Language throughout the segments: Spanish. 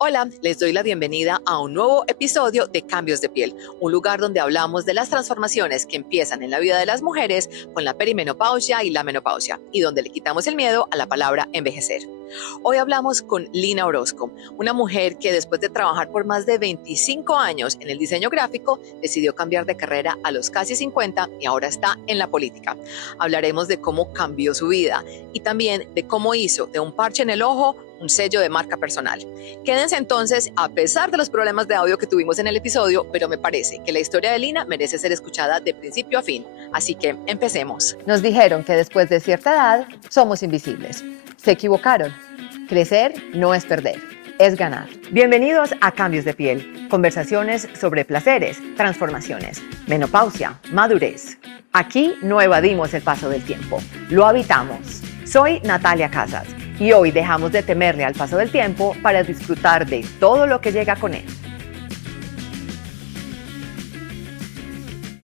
Hola, les doy la bienvenida a un nuevo episodio de Cambios de Piel, un lugar donde hablamos de las transformaciones que empiezan en la vida de las mujeres con la perimenopausia y la menopausia, y donde le quitamos el miedo a la palabra envejecer. Hoy hablamos con Lina Orozco, una mujer que después de trabajar por más de 25 años en el diseño gráfico, decidió cambiar de carrera a los casi 50 y ahora está en la política. Hablaremos de cómo cambió su vida y también de cómo hizo de un parche en el ojo un sello de marca personal. Quédense entonces, a pesar de los problemas de audio que tuvimos en el episodio, pero me parece que la historia de Lina merece ser escuchada de principio a fin. Así que empecemos. Nos dijeron que después de cierta edad somos invisibles. Se equivocaron. Crecer no es perder, es ganar. Bienvenidos a Cambios de Piel, conversaciones sobre placeres, transformaciones, menopausia, madurez. Aquí no evadimos el paso del tiempo, lo habitamos. Soy Natalia Casas y hoy dejamos de temerle al paso del tiempo para disfrutar de todo lo que llega con él.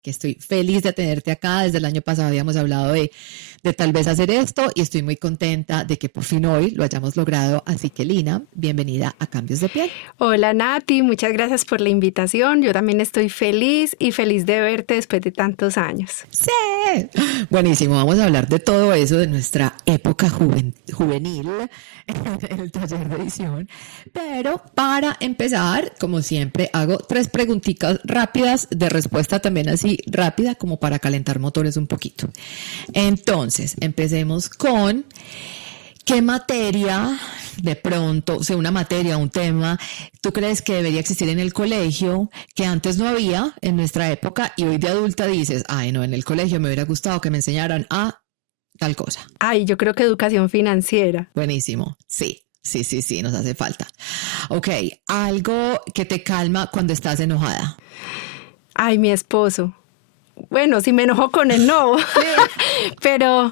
Que estoy feliz de tenerte acá. Desde el año pasado habíamos hablado de tal vez hacer esto y estoy muy contenta de que por fin hoy lo hayamos logrado. Así que Lina, bienvenida a Cambios de Piel. Hola Nati, muchas gracias por la invitación. Yo también estoy feliz de verte después de tantos años. Sí, buenísimo. Vamos a hablar de todo eso, de nuestra época juvenil en el taller de edición. Pero para empezar, como siempre, hago 3 preguntitas rápidas de respuesta también así rápida como para calentar motores un poquito. Entonces, empecemos con ¿qué materia, de pronto, o sea, una materia, un tema, tú crees que debería existir en el colegio, que antes no había en nuestra época y hoy de adulta dices, ay no, en el colegio me hubiera gustado que me enseñaran a tal cosa? Ay, yo creo que educación financiera. Buenísimo, sí, nos hace falta. Ok, algo que te calma cuando estás enojada. Ay, mi esposo. Bueno, si me enojo con él, no. pero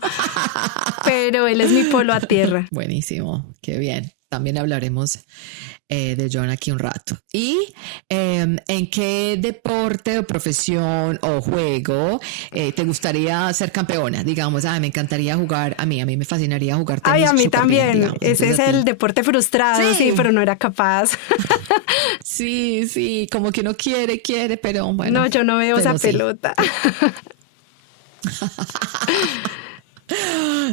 él es mi polo a tierra. Buenísimo, qué bien. También hablaremos de John aquí un rato. ¿Y en qué deporte o profesión o juego te gustaría ser campeona? Digamos, me encantaría jugar, a mí me fascinaría jugar tenis. Ay, a mí también. Bien, digamos. Ese Entonces, es el deporte frustrado, sí, pero no era capaz. Sí, como que uno quiere, pero bueno. No, yo no veo esa sí. pelota.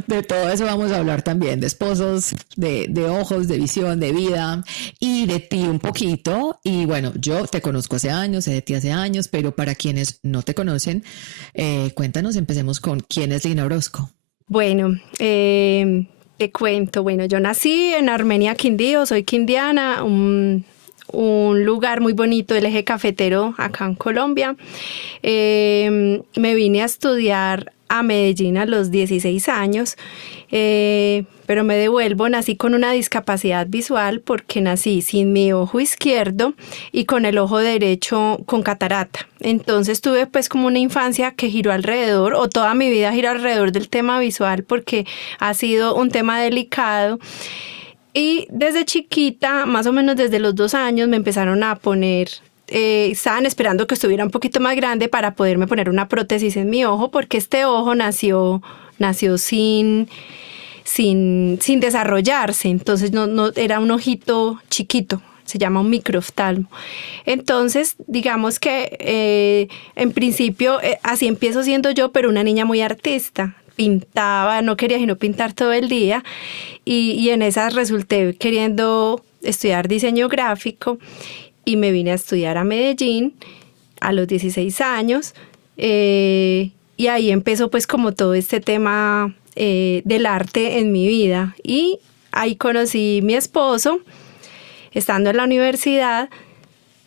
De todo eso vamos a hablar también, de esposos, de ojos, de visión, de vida y de ti un poquito. Y bueno, yo te conozco hace años, sé de ti hace años, pero para quienes no te conocen, cuéntanos, empecemos con ¿quién es Lina Orozco? Bueno, te cuento. Bueno, yo nací en Armenia, Quindío, soy quindiana, un lugar muy bonito del eje cafetero acá en Colombia. Me vine a estudiar a Medellín a los 16 años, pero me devuelvo. Nací con una discapacidad visual porque nací sin mi ojo izquierdo y con el ojo derecho con catarata. Entonces tuve pues como una infancia que giró alrededor, o toda mi vida giró alrededor del tema visual porque ha sido un tema delicado. Y desde chiquita, más o menos desde los 2 años, me empezaron a poner, estaban esperando que estuviera un poquito más grande para poderme poner una prótesis en mi ojo, porque este ojo nació sin desarrollarse, entonces no era un ojito chiquito, se llama un microoftalmo. Entonces, digamos que en principio así empiezo siendo yo, pero una niña muy artista. Pintaba, no quería sino pintar todo el día y en esas resulté queriendo estudiar diseño gráfico y me vine a estudiar a Medellín a los 16 años y ahí empezó pues como todo este tema del arte en mi vida y ahí conocí a mi esposo. Estando en la universidad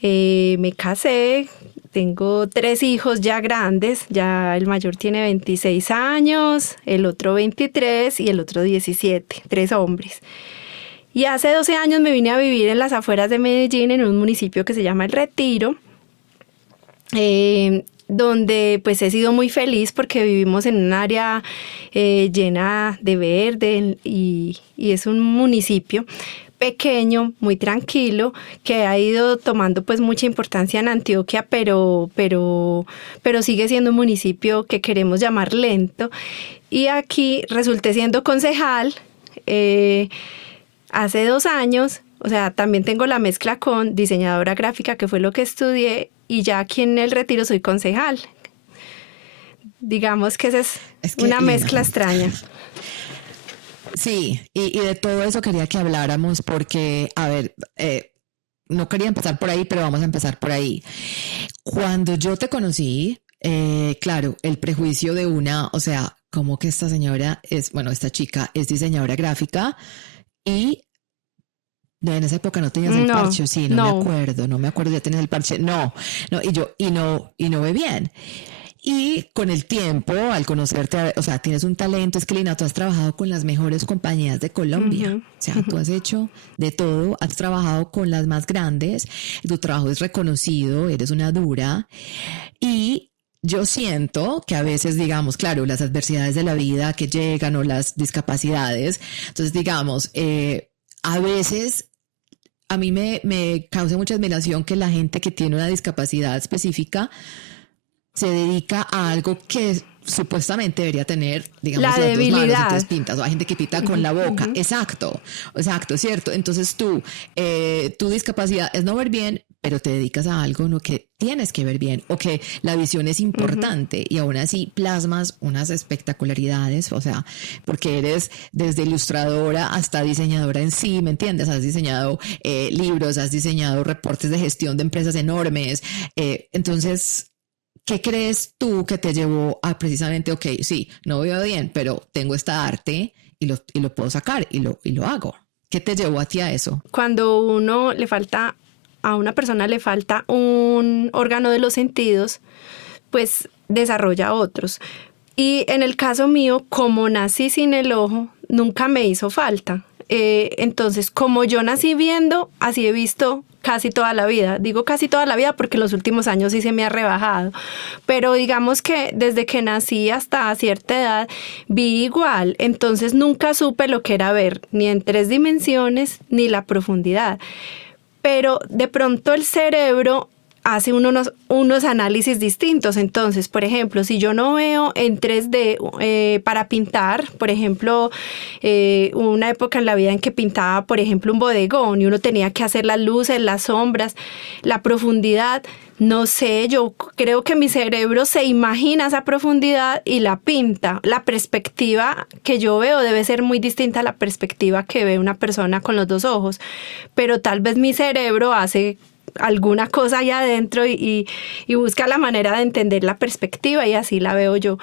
me casé. Tengo 3 hijos ya grandes, ya el mayor tiene 26 años, el otro 23 y el otro 17, 3 hombres. Y hace 12 años me vine a vivir en las afueras de Medellín, en un municipio que se llama El Retiro, donde pues he sido muy feliz porque vivimos en un área llena de verde y es un municipio pequeño, muy tranquilo, que ha ido tomando pues mucha importancia en Antioquia, pero sigue siendo un municipio que queremos llamar lento. Y aquí resulté siendo concejal hace 2 años O sea, también tengo la mezcla con diseñadora gráfica, que fue lo que estudié, y ya aquí en el Retiro soy concejal. Digamos que esa es una mezcla extraña. Sí, y de todo eso quería que habláramos porque, a ver, no quería empezar por ahí, pero vamos a empezar por ahí. Cuando yo te conocí, claro, el prejuicio de o sea, como que esta señora esta chica es diseñadora gráfica y en esa época no tenías el parche, sí, no me acuerdo, ya tenías el parche, y no ve bien. Y con el tiempo, al conocerte, o sea, tienes un talento, es que Lina, tú has trabajado con las mejores compañías de Colombia. O sea, tú has hecho de todo, has trabajado con las más grandes, tu trabajo es reconocido, eres una dura. Y yo siento que a veces, digamos, claro, las adversidades de la vida que llegan o las discapacidades, entonces, digamos, a veces a mí me causa mucha admiración que la gente que tiene una discapacidad específica se dedica a algo que supuestamente debería tener, digamos, las dos manos, entonces pintas, o hay gente que pinta con la boca, exacto, cierto, entonces tu discapacidad es no ver bien, pero te dedicas a algo en lo que tienes que ver bien, o que la visión es importante, y aún así plasmas unas espectacularidades, o sea, porque eres desde ilustradora hasta diseñadora en sí, ¿me entiendes? Has diseñado libros, has diseñado reportes de gestión de empresas enormes, entonces, ¿qué crees tú que te llevó a precisamente, ok, sí, no veo bien, pero tengo esta arte y lo puedo sacar y lo hago? ¿Qué te llevó a ti a eso? Cuando a una persona le falta un órgano de los sentidos, pues desarrolla otros. Y en el caso mío, como nací sin el ojo, nunca me hizo falta. Entonces, como yo nací viendo, así he visto casi toda la vida. Digo casi toda la vida porque en los últimos años sí se me ha rebajado. Pero digamos que desde que nací hasta cierta edad vi igual. Entonces nunca supe lo que era ver, ni en 3 dimensiones, ni la profundidad. Pero de pronto el cerebro hace unos análisis distintos. Entonces, por ejemplo, si yo no veo en 3D para pintar, por ejemplo, una época en la vida en que pintaba, por ejemplo, un bodegón y uno tenía que hacer las luces, las sombras, la profundidad, no sé, yo creo que mi cerebro se imagina esa profundidad y la pinta. La perspectiva que yo veo debe ser muy distinta a la perspectiva que ve una persona con los 2 ojos, pero tal vez mi cerebro hace alguna cosa allá adentro y busca la manera de entender la perspectiva y así la veo yo.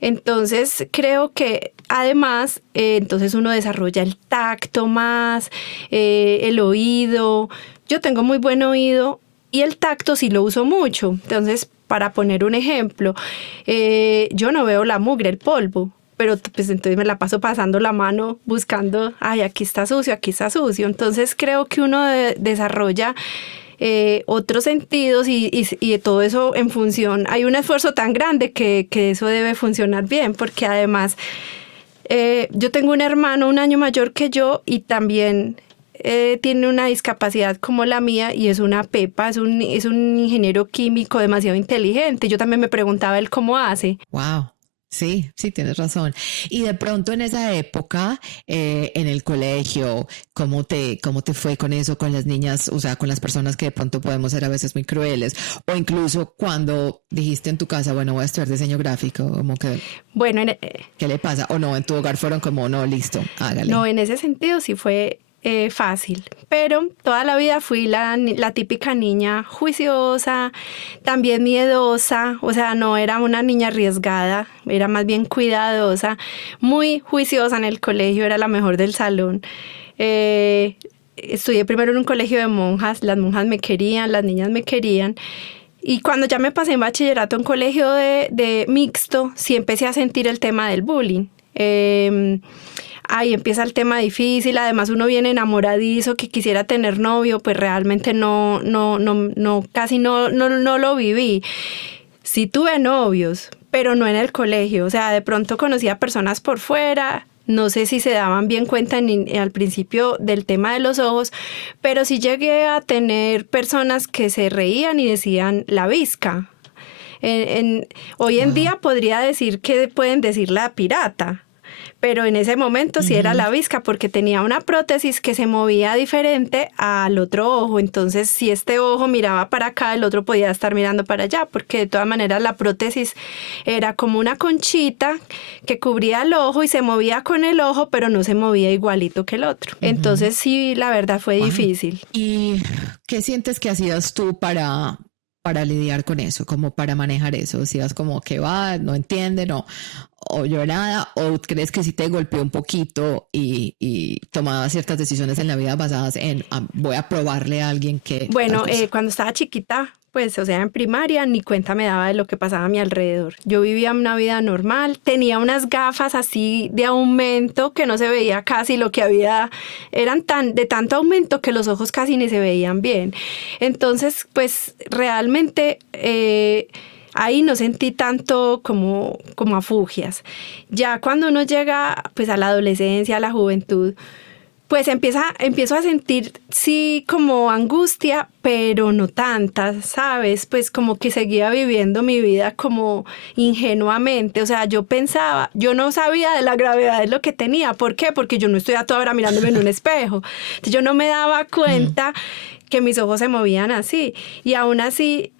Entonces creo que además entonces uno desarrolla el tacto más, el oído. Yo tengo muy buen oído y el tacto sí lo uso mucho. Entonces, para poner un ejemplo, yo no veo la mugre, el polvo, pero pues entonces me la paso pasando la mano buscando, aquí está sucio, aquí está sucio. Entonces creo que uno desarrolla otros sentidos y de todo eso en función. Hay un esfuerzo tan grande que eso debe funcionar bien, porque además yo tengo un hermano 1 año mayor que yo y también tiene una discapacidad como la mía y es una pepa, es un ingeniero químico demasiado inteligente. Yo también me preguntaba él cómo hace. Wow. Sí, tienes razón. Y de pronto en esa época, en el colegio, ¿cómo te fue con eso, con las niñas, o sea, con las personas que de pronto podemos ser a veces muy crueles? O incluso cuando dijiste en tu casa, bueno, voy a estudiar diseño gráfico, como que, bueno, ¿qué le pasa? O no, en tu hogar fueron como, no, listo, hágale. No, en ese sentido sí fue fácil, pero toda la vida fui la típica niña juiciosa, también miedosa, o sea, no era una niña arriesgada, era más bien cuidadosa, muy juiciosa en el colegio, era la mejor del salón. Estudié primero en un colegio de monjas, las monjas me querían, las niñas me querían. Y cuando ya me pasé en bachillerato en colegio de mixto, sí empecé a sentir el tema del bullying. Ahí empieza el tema difícil, además uno viene enamoradizo, que quisiera tener novio, pues realmente casi no lo viví. Sí tuve novios, pero no en el colegio, o sea, de pronto conocía personas por fuera, no sé si se daban bien cuenta al principio del tema de los ojos, pero sí llegué a tener personas que se reían y decían la visca. Hoy en día podría decir que pueden decir la pirata, pero en ese momento sí era la visca porque tenía una prótesis que se movía diferente al otro ojo. Entonces, si este ojo miraba para acá, el otro podía estar mirando para allá, porque de todas maneras la prótesis era como una conchita que cubría el ojo y se movía con el ojo, pero no se movía igualito que el otro. Entonces, sí, la verdad fue difícil. ¿Y qué sientes que hacías tú para lidiar con eso, como para manejar eso? ¿Decías como que va, no entienden o yo nada? ¿O crees que sí te golpeó un poquito y tomabas ciertas decisiones en la vida basadas en voy a probarle a alguien que... Bueno, cuando estaba chiquita, pues, o sea, en primaria, ni cuenta me daba de lo que pasaba a mi alrededor. Yo vivía una vida normal, tenía unas gafas así de aumento que no se veía casi lo que había, eran de tanto aumento que los ojos casi ni se veían bien. Entonces, pues, realmente... ahí no sentí tanto como afugias. Ya cuando uno llega pues a la adolescencia, a la juventud, pues empiezo a sentir, sí, como angustia, pero no tanta, ¿sabes? Pues como que seguía viviendo mi vida como ingenuamente. O sea, yo no sabía de la gravedad de lo que tenía. ¿Por qué? Porque yo no estoy a toda hora mirándome en un espejo. Entonces, yo no me daba cuenta que mis ojos se movían así. Y aún así...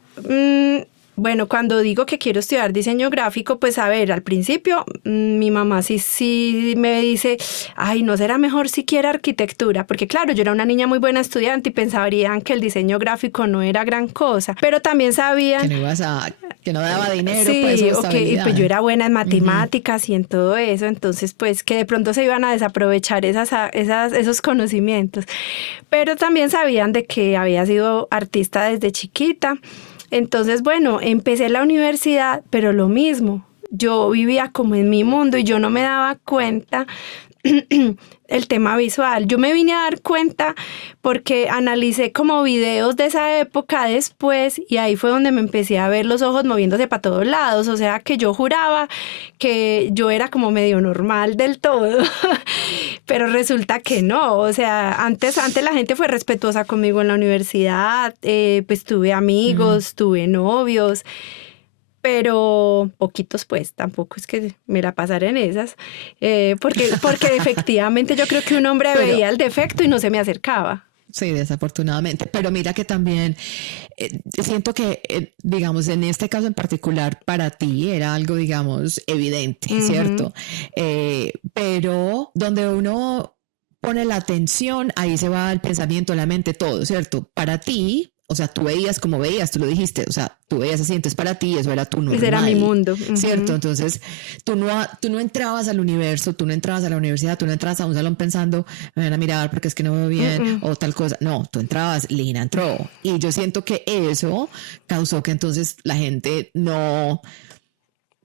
bueno, cuando digo que quiero estudiar diseño gráfico, pues a ver, al principio mi mamá sí me dice, ay, ¿no será mejor siquiera arquitectura? Porque claro, yo era una niña muy buena estudiante y pensarían que el diseño gráfico no era gran cosa, pero también sabían... Que no daba dinero, sí, pues, y pues yo era buena en matemáticas y en todo eso, entonces pues que de pronto se iban a desaprovechar esos conocimientos. Pero también sabían de que había sido artista desde chiquita. Entonces, bueno, empecé la universidad, pero lo mismo. Yo vivía como en mi mundo y yo no me daba cuenta el tema visual. Yo me vine a dar cuenta porque analicé como videos de esa época después y ahí fue donde me empecé a ver los ojos moviéndose para todos lados. O sea, que yo juraba que yo era como medio normal del todo, pero resulta que no. O sea, antes la gente fue respetuosa conmigo en la universidad, pues tuve amigos, tuve novios, pero poquitos pues, tampoco es que me la pasara en esas, porque efectivamente yo creo que un hombre veía el defecto y no se me acercaba. Sí, desafortunadamente. Pero mira que también siento que, digamos, en este caso en particular, para ti era algo, digamos, evidente, ¿cierto? Pero donde uno pone la atención, ahí se va el pensamiento, la mente, todo, ¿cierto? Para ti... O sea, tú veías como veías, tú lo dijiste, o sea, tú veías así, entonces para ti eso era tu normal. Ese era mi mundo. ¿Cierto? Entonces, tú no entrabas al universo, tú no entrabas a la universidad, tú no entrabas a un salón pensando, me van a mirar porque es que no veo bien o tal cosa. No, tú entrabas, Lina entró. Y yo siento que eso causó que entonces la gente no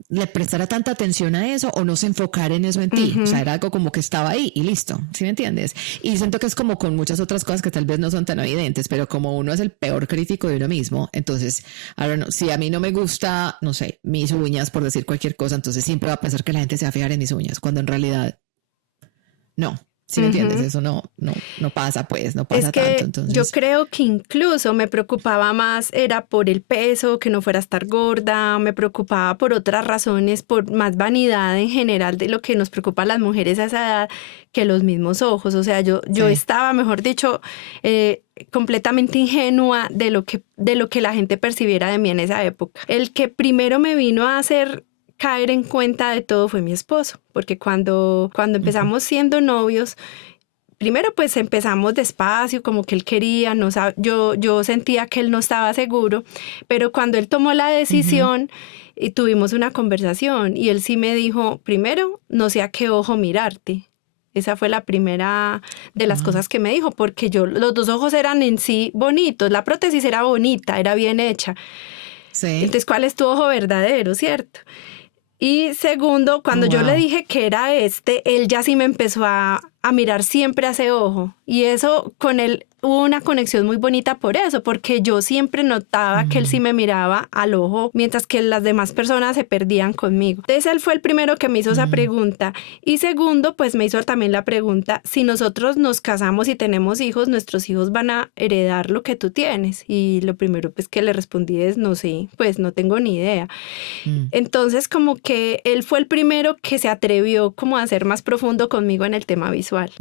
le prestara tanta atención a eso o no se enfocara en eso en ti. O sea, era algo como que estaba ahí y listo, ¿sí me entiendes? Y siento que es como con muchas otras cosas que tal vez no son tan evidentes, pero como uno es el peor crítico de uno mismo, entonces, ahora no, si a mí no me gusta, no sé, mis uñas, por decir cualquier cosa, entonces siempre va a pensar que la gente se va a fijar en mis uñas, cuando en realidad no. ¿Sí me entiendes? Eso no pasa, pues, no pasa tanto. Entonces... Yo creo que incluso me preocupaba más, era por el peso, que no fuera a estar gorda, me preocupaba por otras razones, por más vanidad en general de lo que nos preocupa a las mujeres a esa edad, que los mismos ojos. O sea, yo estaba, mejor dicho, completamente ingenua de lo que la gente percibiera de mí en esa época. El que primero me vino a hacer caer en cuenta de todo fue mi esposo, porque cuando empezamos siendo novios, primero pues empezamos despacio, como que él quería, yo sentía que él no estaba seguro, pero cuando él tomó la decisión y tuvimos una conversación y él sí me dijo, primero, no sé a qué ojo mirarte. Esa fue la primera de las cosas que me dijo, porque los dos ojos eran en sí bonitos, la prótesis era bonita, era bien hecha. Sí. Entonces, ¿cuál es tu ojo verdadero, cierto? Y segundo, cuando yo le dije que era él ya sí me empezó a mirar siempre a ese ojo. Y eso con él hubo una conexión muy bonita por eso, porque yo siempre notaba que él sí me miraba al ojo, mientras que las demás personas se perdían conmigo. Entonces él fue el primero que me hizo esa pregunta. Y segundo, pues me hizo también la pregunta, si nosotros nos casamos y tenemos hijos, nuestros hijos van a heredar lo que tú tienes. Y lo primero pues que le respondí es, no sé, pues no tengo ni idea. Entonces como que él fue el primero que se atrevió como a ser más profundo conmigo en el tema visual.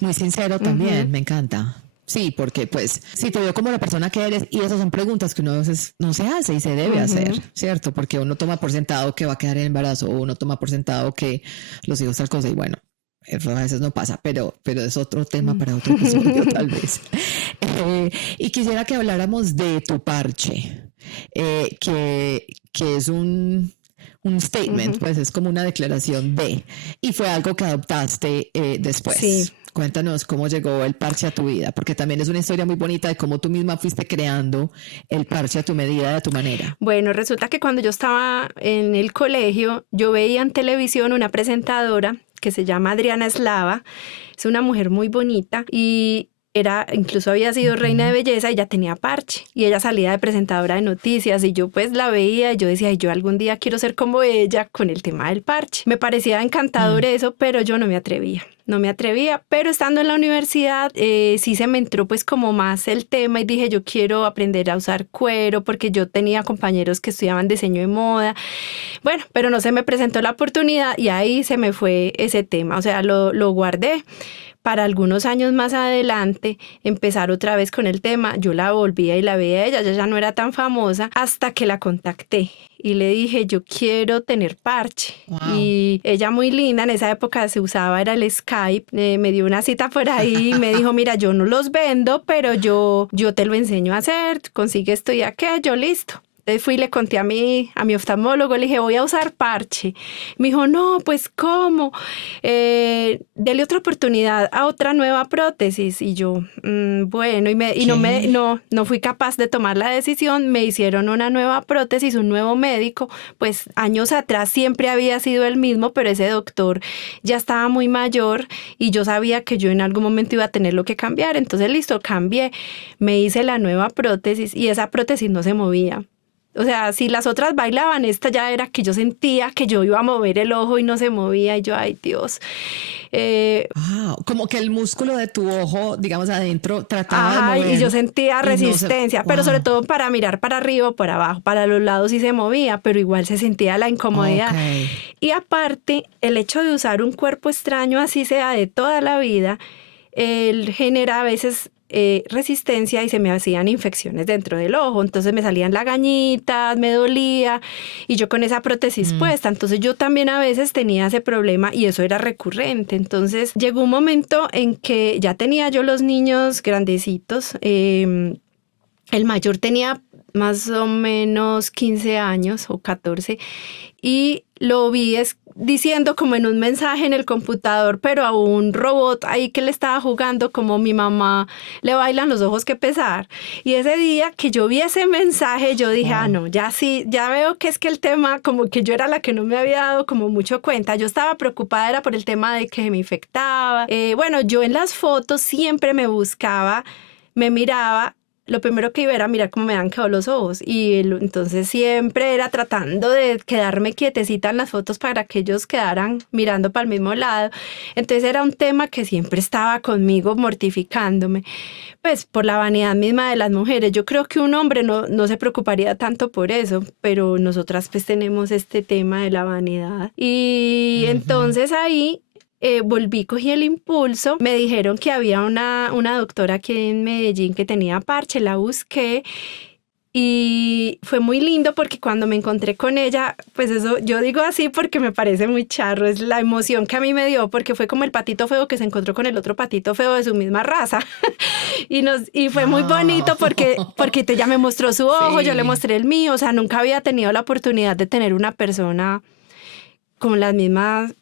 Muy sincero también, me encanta. Sí, porque pues sí te veo como la persona que eres y esas son preguntas que uno a veces no se hace y se debe hacer, ¿cierto? Porque uno toma por sentado que va a quedar en embarazo o uno toma por sentado que los hijos tal cosa y bueno, eso a veces no pasa, pero es otro tema para otro episodio tal vez. Y quisiera que habláramos de tu parche, que es un statement, pues es como una declaración de, y fue algo que adoptaste después. Sí. Cuéntanos cómo llegó el parche a tu vida, porque también es una historia muy bonita de cómo tú misma fuiste creando el parche a tu medida, a tu manera. Bueno, resulta que cuando yo estaba en el colegio, yo veía en televisión una presentadora que se llama Adriana Slava, es una mujer muy bonita y incluso había sido reina de belleza y ya tenía parche y ella salía de presentadora de noticias y yo pues la veía y yo decía, yo algún día quiero ser como ella con el tema del parche. Me parecía encantador eso, pero yo no me atrevía, pero estando en la universidad sí se me entró pues como más el tema y dije, yo quiero aprender a usar cuero porque yo tenía compañeros que estudiaban diseño de moda. Bueno, pero no se me presentó la oportunidad y ahí se me fue ese tema, o sea, lo guardé. Para algunos años más adelante empezar otra vez con el tema, yo la volvía y la veía a ella, ya no era tan famosa, hasta que la contacté y le dije, yo quiero tener parche. Wow. Y ella muy linda, en esa época se usaba, era el Skype, me dio una cita por ahí y me dijo, mira, yo no los vendo, pero yo te lo enseño a hacer, consigue esto y aquello, listo. Fui y le conté a mi oftalmólogo, le dije, voy a usar parche. Me dijo, no, pues ¿cómo? Dele otra oportunidad a otra nueva prótesis. Y yo, bueno, no fui capaz de tomar la decisión. Me hicieron una nueva prótesis, un nuevo médico. Pues años atrás siempre había sido el mismo, pero ese doctor ya estaba muy mayor y yo sabía que yo en algún momento iba a tenerlo que cambiar. Entonces, listo, cambié. Me hice la nueva prótesis y esa prótesis no se movía. O sea, si las otras bailaban, esta ya era que yo sentía que yo iba a mover el ojo y no se movía y yo, ay Dios. Como que el músculo de tu ojo, digamos, adentro trataba de mover. Y yo sentía resistencia, pero sobre todo para mirar para arriba o para abajo, para los lados sí se movía, pero igual se sentía la incomodidad. Okay. Y aparte, el hecho de usar un cuerpo extraño, así sea de toda la vida, él genera a veces resistencia y se me hacían infecciones dentro del ojo, entonces me salían lagañitas, me dolía y yo con esa prótesis puesta, entonces yo también a veces tenía ese problema y eso era recurrente. Entonces llegó un momento en que ya tenía yo los niños grandecitos, el mayor tenía más o menos 15 años o 14 y lo vi diciendo como en un mensaje en el computador, pero a un robot ahí que le estaba jugando como mi mamá le bailan los ojos que pesar. Y ese día que yo vi ese mensaje, yo dije, no, ya sí, ya veo que es que el tema como que yo era la que no me había dado como mucho cuenta. Yo estaba preocupada era por el tema de que me infectaba. Bueno, yo en las fotos siempre me buscaba, me miraba, lo primero que iba era mirar cómo me habían quedado los ojos y entonces siempre era tratando de quedarme quietecita en las fotos para que ellos quedaran mirando para el mismo lado. Entonces era un tema que siempre estaba conmigo mortificándome, pues por la vanidad misma de las mujeres. Yo creo que un hombre no se preocuparía tanto por eso, pero nosotras pues tenemos este tema de la vanidad. Y entonces ahí volví, cogí el impulso, me dijeron que había una doctora aquí en Medellín que tenía parche, la busqué y fue muy lindo porque cuando me encontré con ella, pues eso, yo digo así porque me parece muy charro, es la emoción que a mí me dio porque fue como el patito feo que se encontró con el otro patito feo de su misma raza y fue muy bonito porque ella me mostró su ojo, sí. Yo le mostré el mío, o sea, nunca había tenido la oportunidad de tener una persona con las mismas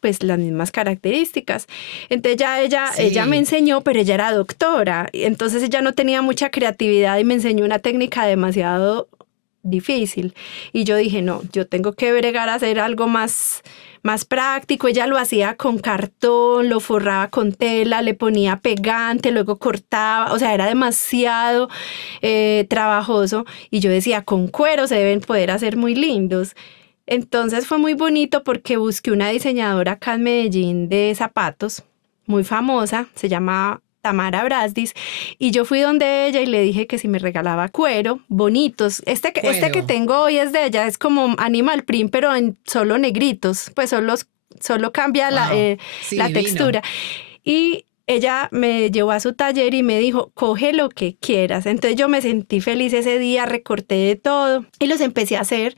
características. Entonces ya ella me enseñó, pero ella era doctora, entonces ella no tenía mucha creatividad y me enseñó una técnica demasiado difícil. Y yo dije, no, yo tengo que bregar a hacer algo más más práctico. Ella lo hacía con cartón, lo forraba con tela, le ponía pegante, luego cortaba, o sea, era demasiado trabajoso. Y yo decía, con cuero se deben poder hacer muy lindos. Entonces fue muy bonito porque busqué una diseñadora acá en Medellín de zapatos, muy famosa, se llama Tamara Brasdis, y yo fui donde ella y le dije que si me regalaba cuero, bonitos. Este que tengo hoy es de ella, es como animal print, pero en solo negritos, pues solo cambia la textura. Y ella me llevó a su taller y me dijo, coge lo que quieras. Entonces yo me sentí feliz ese día, recorté de todo y los empecé a hacer.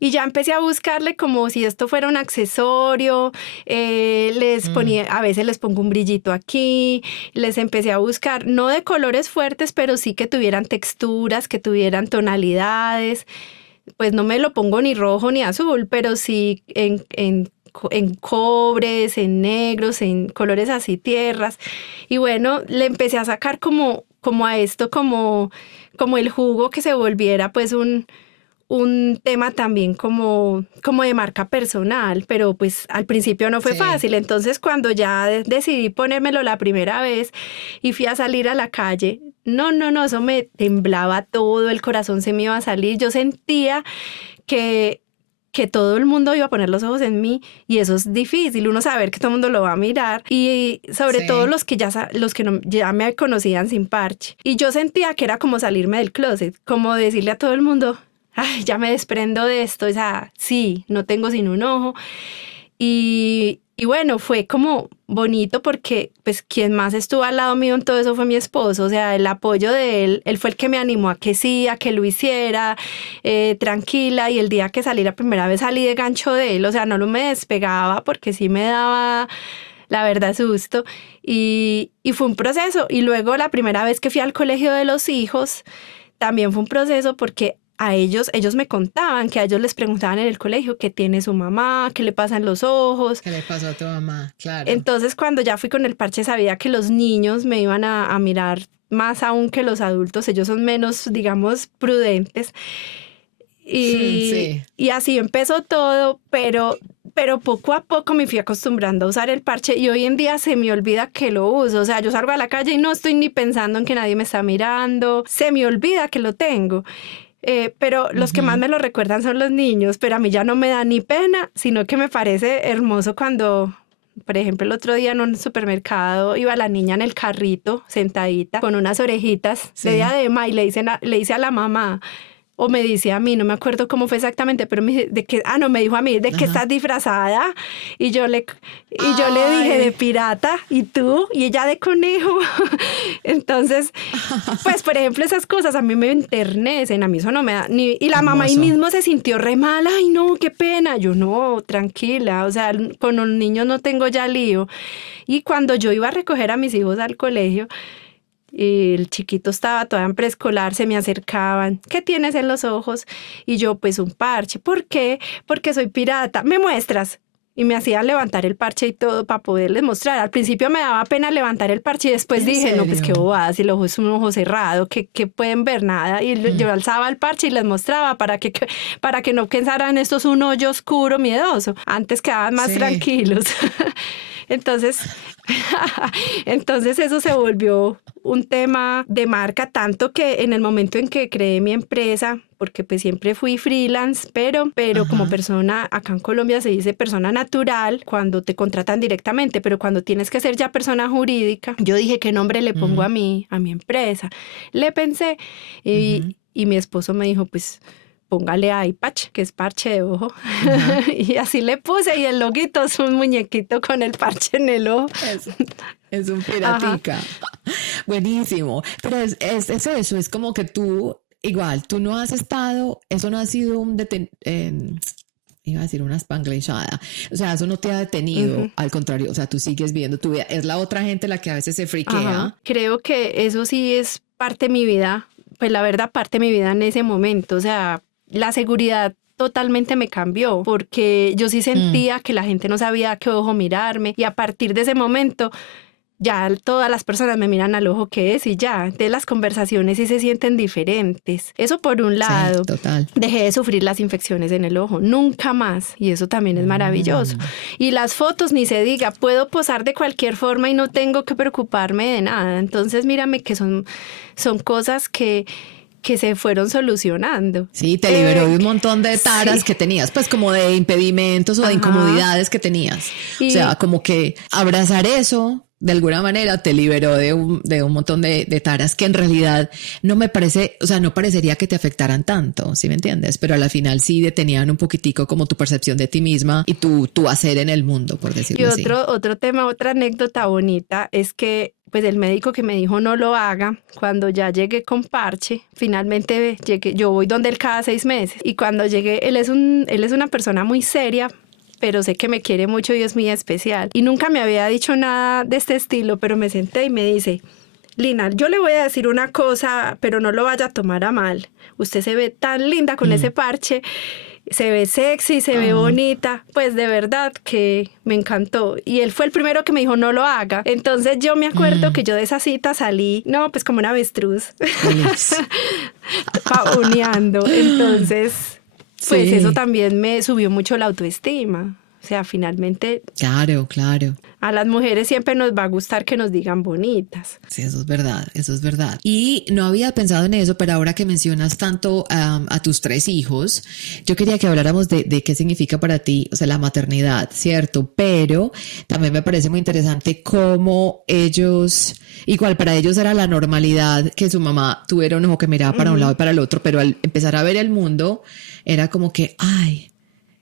Y ya empecé a buscarle como si esto fuera un accesorio. Les ponía, a veces les pongo un brillito aquí. Les empecé a buscar, no de colores fuertes, pero sí que tuvieran texturas, que tuvieran tonalidades. Pues no me lo pongo ni rojo ni azul, pero sí en cobres, en negros, en colores así tierras. Y bueno, le empecé a sacar como a esto, como el jugo, que se volviera pues un tema también como de marca personal, pero pues al principio no fue fácil. Entonces cuando ya decidí ponérmelo la primera vez y fui a salir a la calle, no, eso me temblaba todo, el corazón se me iba a salir. Yo sentía que todo el mundo iba a poner los ojos en mí, y eso es difícil, uno saber que todo el mundo lo va a mirar, y sobre todo los que ya me conocían sin parche. Y yo sentía que era como salirme del closet, como decirle a todo el mundo, ay, ya me desprendo de esto, o sea, sí, no tengo sin un ojo. Y bueno, fue como bonito porque pues quien más estuvo al lado mío en todo eso fue mi esposo, o sea, el apoyo de él fue el que me animó a que sí, a que lo hiciera, tranquila, y el día que salí la primera vez salí de gancho de él, o sea, no lo me despegaba porque sí me daba, la verdad, susto, y fue un proceso. Y luego la primera vez que fui al colegio de los hijos, también fue un proceso porque a ellos me contaban que a ellos les preguntaban en el colegio qué tiene su mamá, qué le pasa en los ojos. ¿Qué le pasó a tu mamá? Claro. Entonces cuando ya fui con el parche sabía que los niños me iban a mirar más aún que los adultos. Ellos son menos, digamos, prudentes. Y así empezó todo, pero poco a poco me fui acostumbrando a usar el parche, y hoy en día se me olvida que lo uso. O sea, yo salgo a la calle y no estoy ni pensando en que nadie me está mirando. Se me olvida que lo tengo. Pero los que más me lo recuerdan son los niños, pero a mí ya no me da ni pena, sino que me parece hermoso cuando, por ejemplo, el otro día en un supermercado iba la niña en el carrito sentadita con unas orejitas de diadema, y le hice a la mamá, o me dice a mí, no me acuerdo cómo fue exactamente, pero me dijo a mí, ¿de qué estás disfrazada? Y yo le dije, de pirata, ¿y tú? Y ella, de conejo. Entonces, pues, por ejemplo, esas cosas a mí me enternecen, a mí eso no me da ni... Y la mamá ahí mismo se sintió re mal, ay, no, qué pena. Yo, no, tranquila, o sea, con los niños no tengo ya lío. Y cuando yo iba a recoger a mis hijos al colegio, y el chiquito estaba todavía en preescolar, se me acercaban, ¿qué tienes en los ojos? Y yo, pues un parche. ¿Por qué? Porque soy pirata. ¿Me muestras? Y me hacían levantar el parche y todo para poderles mostrar. Al principio me daba pena levantar el parche, y después dije, no, pues qué bobada, si el ojo es un ojo cerrado, que pueden ver nada. Y yo alzaba el parche y les mostraba para que no pensaran esto es un hoyo oscuro, miedoso. Antes quedaban más tranquilos. Entonces eso se volvió un tema de marca, tanto que en el momento en que creé mi empresa, porque pues siempre fui freelance, pero como persona, acá en Colombia se dice persona natural cuando te contratan directamente, pero cuando tienes que ser ya persona jurídica, yo dije, ¿qué nombre le pongo a mi empresa? Le pensé y mi esposo me dijo, pues póngale eye patch, que es parche de ojo. Y así le puse, y el loguito es un muñequito con el parche en el ojo. Es un piratica. Buenísimo. Pero es eso, es como que tú no has estado, eso no ha sido iba a decir una spanglishada. O sea, eso no te ha detenido, al contrario, o sea, tú sigues viendo tu vida. Es la otra gente la que a veces se friquea. Creo que eso sí es parte de mi vida, pues la verdad, parte de mi vida en ese momento. O sea, la seguridad totalmente me cambió, porque yo sí sentía que la gente no sabía a qué ojo mirarme, y a partir de ese momento ya todas las personas me miran al ojo que es y ya. De las conversaciones sí se sienten diferentes. Eso por un lado. Sí, total. Dejé de sufrir las infecciones en el ojo, nunca más. Y eso también es maravilloso. Y las fotos, ni se diga, puedo posar de cualquier forma y no tengo que preocuparme de nada. Entonces, mírame que son cosas que se fueron solucionando. Sí, te liberó de un montón de taras que tenías, pues como de impedimentos o de incomodidades que tenías. O sea, como que abrazar eso de alguna manera te liberó de un montón de taras que en realidad no me parece, o sea, no parecería que te afectaran tanto, ¿sí me entiendes? Pero a la final sí detenían un poquitico como tu percepción de ti misma y tu hacer en el mundo, por decirlo así. Y otro tema, otra anécdota bonita es que pues el médico que me dijo no lo haga, cuando ya llegué con parche, finalmente llegué, yo voy donde él cada 6 meses y cuando llegué, él es una persona muy seria, pero sé que me quiere mucho y es muy especial. Y nunca me había dicho nada de este estilo, pero me senté y me dice, Lina, yo le voy a decir una cosa, pero no lo vaya a tomar a mal. Usted se ve tan linda con ese parche, se ve sexy, se ve bonita, pues de verdad que me encantó. Y él fue el primero que me dijo, no lo haga. Entonces yo me acuerdo que yo de esa cita salí, no, pues como una avestruz, pavoneando. Entonces, pues eso también me subió mucho la autoestima. O sea, finalmente... Claro. A las mujeres siempre nos va a gustar que nos digan bonitas. Sí, eso es verdad. Y no había pensado en eso, pero ahora que mencionas tanto a tus 3 hijos, yo quería que habláramos de qué significa para ti, o sea, la maternidad, ¿cierto? Pero también me parece muy interesante cómo ellos, igual para ellos era la normalidad que su mamá tuviera un ojo que miraba para un lado y para el otro, pero al empezar a ver el mundo, era como que, ay,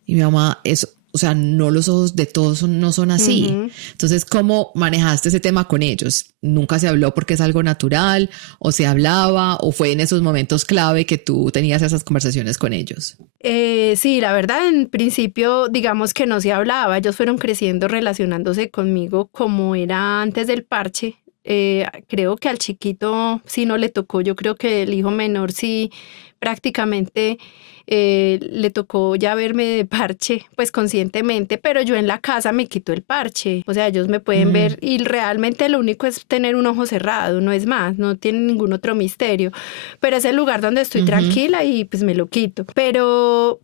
y mi mamá es... O sea, no, los ojos de todos no son así. Entonces, ¿cómo manejaste ese tema con ellos? ¿Nunca se habló porque es algo natural? ¿O se hablaba? ¿O fue en esos momentos clave que tú tenías esas conversaciones con ellos? Sí, la verdad, en principio, digamos que no se hablaba. Ellos fueron creciendo, relacionándose conmigo como era antes del parche. Creo que al chiquito sí no le tocó. Yo creo que el hijo menor sí prácticamente... le tocó ya verme de parche, pues conscientemente, pero yo en la casa me quito el parche, o sea, ellos me pueden ver y realmente lo único es tener un ojo cerrado, no es más, no tiene ningún otro misterio, pero es el lugar donde estoy tranquila y pues me lo quito, pero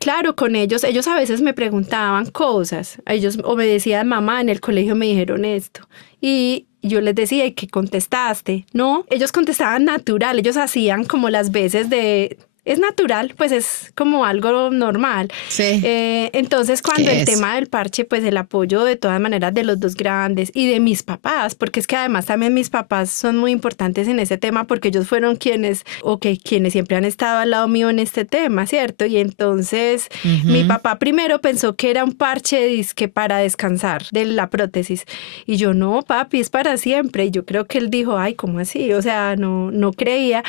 claro, con ellos a veces me preguntaban cosas, ellos o me decían, mamá, en el colegio me dijeron esto, y yo les decía, ¿y qué contestaste? No, ellos contestaban natural, ellos hacían como las veces de... Es natural, pues es como algo normal. Sí. Entonces, cuando el tema del parche, pues el apoyo de todas maneras de los 2 grandes y de mis papás, porque es que además también mis papás son muy importantes en ese tema porque ellos fueron quienes siempre han estado al lado mío en este tema, ¿cierto? Y entonces mi papá primero pensó que era un parche disque para descansar de la prótesis. Y yo, no, papi, es para siempre. Y yo creo que él dijo, ay, ¿cómo así? O sea, no creía.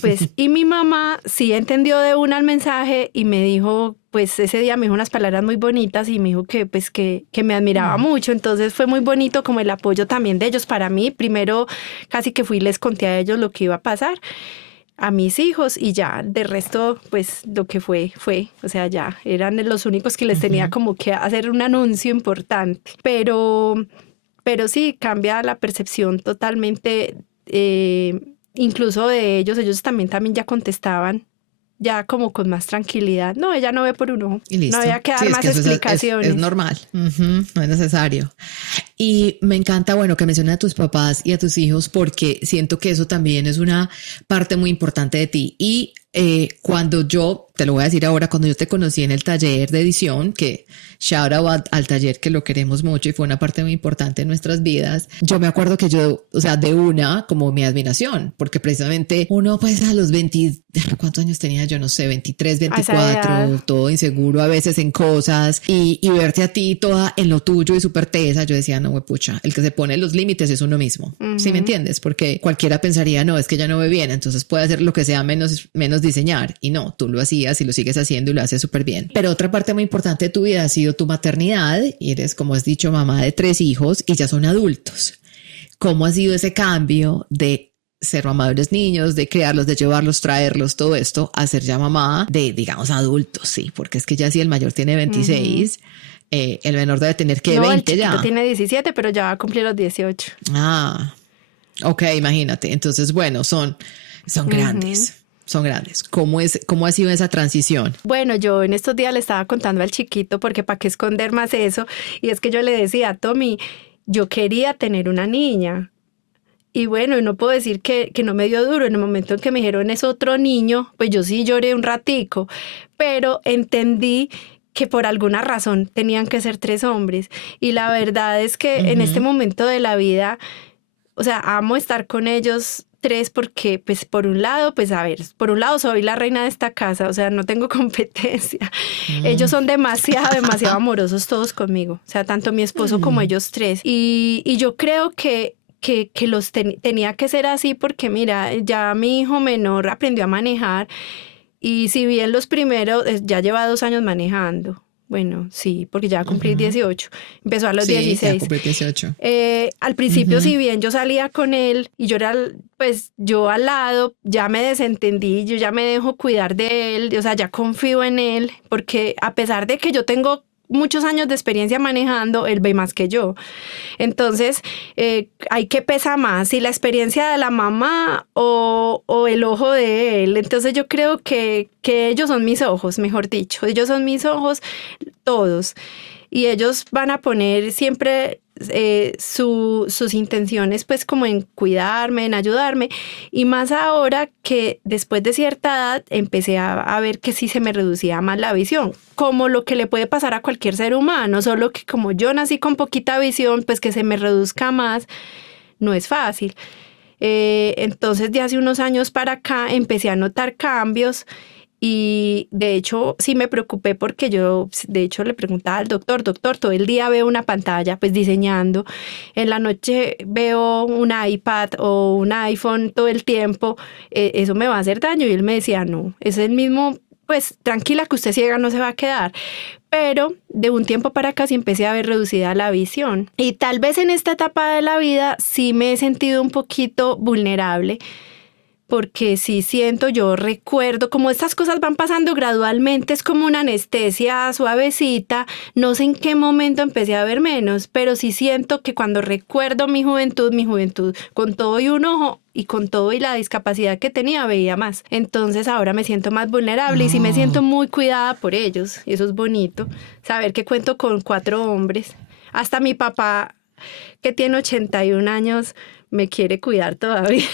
Pues, y mi mamá sí entendió de una el mensaje y me dijo, pues ese día me dijo unas palabras muy bonitas y me dijo que me admiraba mucho, entonces fue muy bonito como el apoyo también de ellos para mí. Primero casi que fui y les conté a ellos lo que iba a pasar, a mis hijos, y ya de resto pues lo que fue, o sea, ya eran los únicos que les tenía como que hacer un anuncio importante, pero sí cambia la percepción totalmente, incluso de ellos también ya contestaban ya como con más tranquilidad. No, ella no ve por un ojo. No había que dar más explicaciones. Es normal, no es necesario. Y me encanta, bueno, que menciones a tus papás y a tus hijos porque siento que eso también es una parte muy importante de ti. Y cuando yo, te lo voy a decir ahora, cuando yo te conocí en el taller de edición, que shout out al taller, que lo queremos mucho y fue una parte muy importante de nuestras vidas, yo me acuerdo que yo, o sea, de una, como mi admiración, porque precisamente uno pues a los 20, ¿cuántos años tenía? Yo no sé, 23, 24, todo inseguro a veces en cosas y verte a ti toda en lo tuyo y súper tesa, yo decía, no, pucha, el que se pone los límites es uno mismo, ¿sí me entiendes? Porque cualquiera pensaría, no, es que ya no ve bien, entonces puede hacer lo que sea menos diseñar, y no, tú lo hacías y lo sigues haciendo y lo haces súper bien. Pero otra parte muy importante de tu vida ha sido tu maternidad, y eres, como has dicho, mamá de 3 hijos y ya son adultos. ¿Cómo ha sido ese cambio de ser mamá de los niños, de criarlos, de llevarlos, traerlos, todo esto, a ser ya mamá de, digamos, adultos? Sí, porque es que ya si el mayor tiene 26, El menor debe tener que No, 20 el chiquito ya. tiene 17, pero ya va a cumplir los 18. Ah, ok, imagínate. Entonces, bueno, son grandes. Son grandes. ¿Cómo ha sido esa transición? Bueno, yo en estos días le estaba contando al chiquito, porque para qué esconder más eso, y es que yo le decía, Tommy, yo quería tener una niña. Y bueno, y no puedo decir que no me dio duro. En el momento en que me dijeron es otro niño, pues yo sí lloré un ratico, pero entendí que por alguna razón tenían que ser 3 hombres. Y la verdad es que en este momento de la vida, o sea, amo estar con ellos 3 porque, pues, por un lado, pues, a ver, por un lado soy la reina de esta casa, o sea, no tengo competencia. Ellos son demasiado, demasiado amorosos todos conmigo, o sea, tanto mi esposo como ellos 3. Y yo creo que los tenía que ser así porque, mira, ya mi hijo menor aprendió a manejar y si bien los primeros, ya lleva 2 años manejando. Bueno, sí, porque ya va a cumplir 18. Empezó a los 16. Sí, ya cumplí 18. Al principio, si bien yo salía con él y yo era, pues yo al lado, ya me desentendí, yo ya me dejo cuidar de él, o sea, ya confío en él, porque a pesar de que yo tengo muchos años de experiencia manejando, él ve más que yo. Entonces, hay que pesar más, si la experiencia de la mamá o el ojo de él. Entonces, yo creo que ellos son mis ojos, mejor dicho. Ellos son mis ojos todos. Y ellos van a poner siempre sus intenciones pues como en cuidarme, en ayudarme, y más ahora que después de cierta edad empecé a ver que sí se me reducía más la visión, como lo que le puede pasar a cualquier ser humano, solo que como yo nací con poquita visión, pues que se me reduzca más no es fácil. Entonces de hace unos años para acá empecé a notar cambios. Y de hecho sí me preocupé porque yo de hecho le preguntaba al doctor, todo el día veo una pantalla pues diseñando, en la noche veo un iPad o un iPhone todo el tiempo, eso me va a hacer daño. Y él me decía, no, es el mismo, pues tranquila que usted ciega no se va a quedar. Pero de un tiempo para acá sí empecé a ver reducida la visión. Y tal vez en esta etapa de la vida sí me he sentido un poquito vulnerable, porque sí siento, yo recuerdo, como estas cosas van pasando gradualmente, es como una anestesia suavecita, no sé en qué momento empecé a ver menos, pero sí siento que cuando recuerdo mi juventud, con todo y un ojo y con todo y la discapacidad que tenía, veía más. Entonces ahora me siento más vulnerable y sí me siento muy cuidada por ellos, y eso es bonito, saber que cuento con 4 hombres. Hasta mi papá, que tiene 81 años, me quiere cuidar todavía.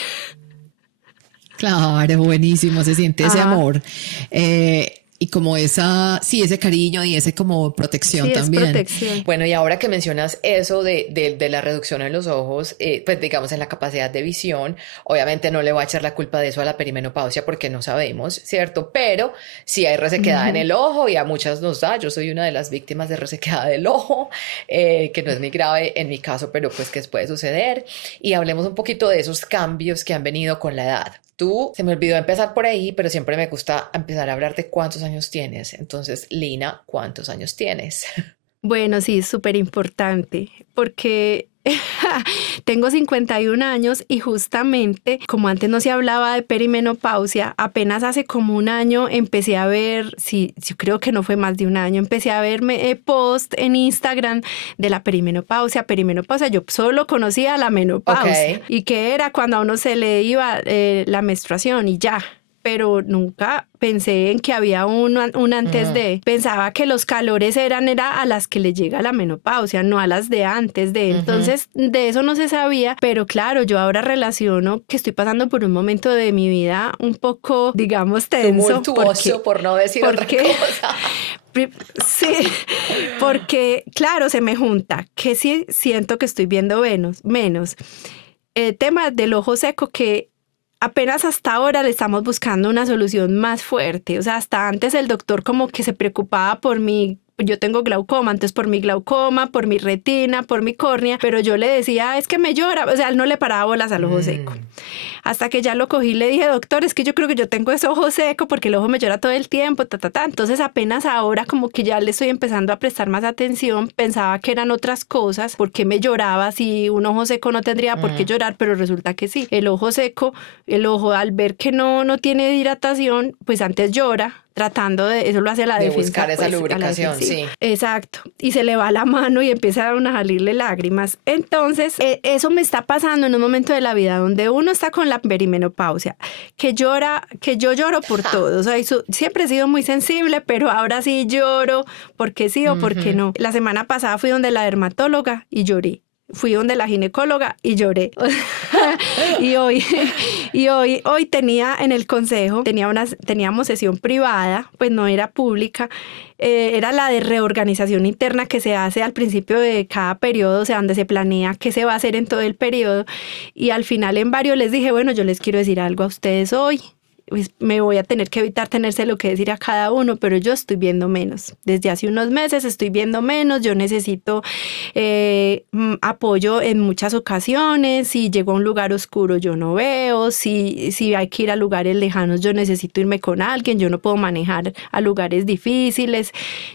Claro, buenísimo, se siente ese Ajá. amor. Y como ese cariño y ese como protección Sí, también. es protección. Bueno, y ahora que mencionas eso de la reducción en los ojos, pues digamos en la capacidad de visión, obviamente no le voy a echar la culpa de eso a la perimenopausia porque no sabemos, ¿cierto? Pero sí hay resequedad en el ojo y a muchas nos da. Yo soy una de las víctimas de resequedad del ojo, que no es muy grave en mi caso, pero pues que puede suceder. Y hablemos un poquito de esos cambios que han venido con la edad. Se me olvidó empezar por ahí, pero siempre me gusta empezar a hablar de cuántos años tienes. Entonces, Lina, ¿cuántos años tienes? Bueno, sí, es súper importante porque tengo 51 años y justamente como antes no se hablaba de perimenopausia, apenas hace como un año empecé a ver, sí, yo creo que no fue más de un año, empecé a verme post en Instagram de la perimenopausia. Yo solo conocía la menopausia, y que era cuando a uno se le iba la menstruación y ya. Pero nunca pensé en que había un antes de. Pensaba que los calores era a las que le llega la menopausia, no a las de antes de. Entonces, de eso no se sabía, pero claro, yo ahora relaciono que estoy pasando por un momento de mi vida un poco, digamos, tenso. Tumultuoso, por no decir otra cosa. Sí, porque claro, se me junta que sí siento que estoy viendo menos. El tema del ojo seco, que apenas hasta ahora le estamos buscando una solución más fuerte. O sea, hasta antes el doctor como que se preocupaba por mí. Yo tengo glaucoma, entonces por mi glaucoma, por mi retina, por mi córnea, pero yo le decía, es que me llora. O sea, él no le paraba bolas al ojo seco. Hasta que ya lo cogí y le dije, doctor, es que yo creo que yo tengo ese ojo seco porque el ojo me llora todo el tiempo, Entonces apenas ahora como que ya le estoy empezando a prestar más atención. Pensaba que eran otras cosas, porque me lloraba, si un ojo seco no tendría por qué llorar, pero resulta que sí. El ojo seco, el ojo al ver que no tiene hidratación, pues antes llora, tratando de, eso lo hace la de defensa. buscar esa pues, a la lubricación, defensiva. sí. Exacto. Y se le va la mano y empiezan a salirle lágrimas. Entonces, eso me está pasando en un momento de la vida donde uno está con la perimenopausia, que yo lloro por todo. O sea, siempre he sido muy sensible, pero ahora sí lloro porque sí o porque no. La semana pasada fui donde la dermatóloga y lloré. Fui donde la ginecóloga y lloré. y hoy tenía en el consejo, teníamos sesión privada, pues no era pública, era la de reorganización interna que se hace al principio de cada periodo, o sea, donde se planea qué se va a hacer en todo el periodo. Y al final en varios les dije, bueno, yo les quiero decir algo a ustedes hoy. Pues me voy a tener que evitar tenerse lo que decir a cada uno, pero yo estoy viendo menos. Desde hace unos meses estoy viendo menos, yo necesito apoyo en muchas ocasiones. Si llego a un lugar oscuro yo no veo, si hay que ir a lugares lejanos yo necesito irme con alguien, yo no puedo manejar a lugares difíciles,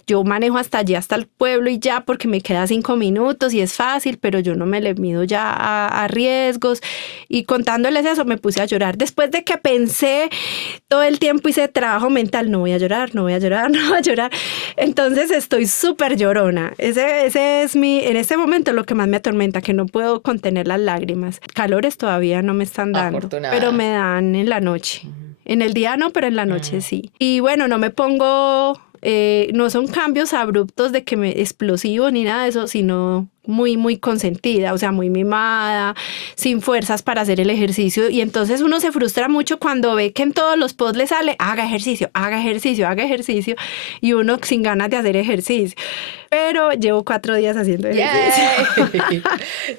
yo manejo hasta allí, hasta el pueblo y ya, porque me queda 5 minutos y es fácil, pero yo no me le mido ya a riesgos. Y contándoles eso me puse a llorar, después de que pensé todo el tiempo, hice trabajo mental, no voy a llorar. Entonces estoy súper llorona. Ese es en este momento lo que más me atormenta, que no puedo contener las lágrimas. Calores todavía no me están dando, pero me dan en la noche. En el día no, pero en la noche sí. Y bueno, no me pongo... no son cambios abruptos de que explosivos ni nada de eso, sino muy, muy consentida, o sea, muy mimada, sin fuerzas para hacer el ejercicio. Y entonces uno se frustra mucho cuando ve que en todos los posts le sale, haga ejercicio, y uno sin ganas de hacer ejercicio. Pero llevo 4 días haciendo ejercicio.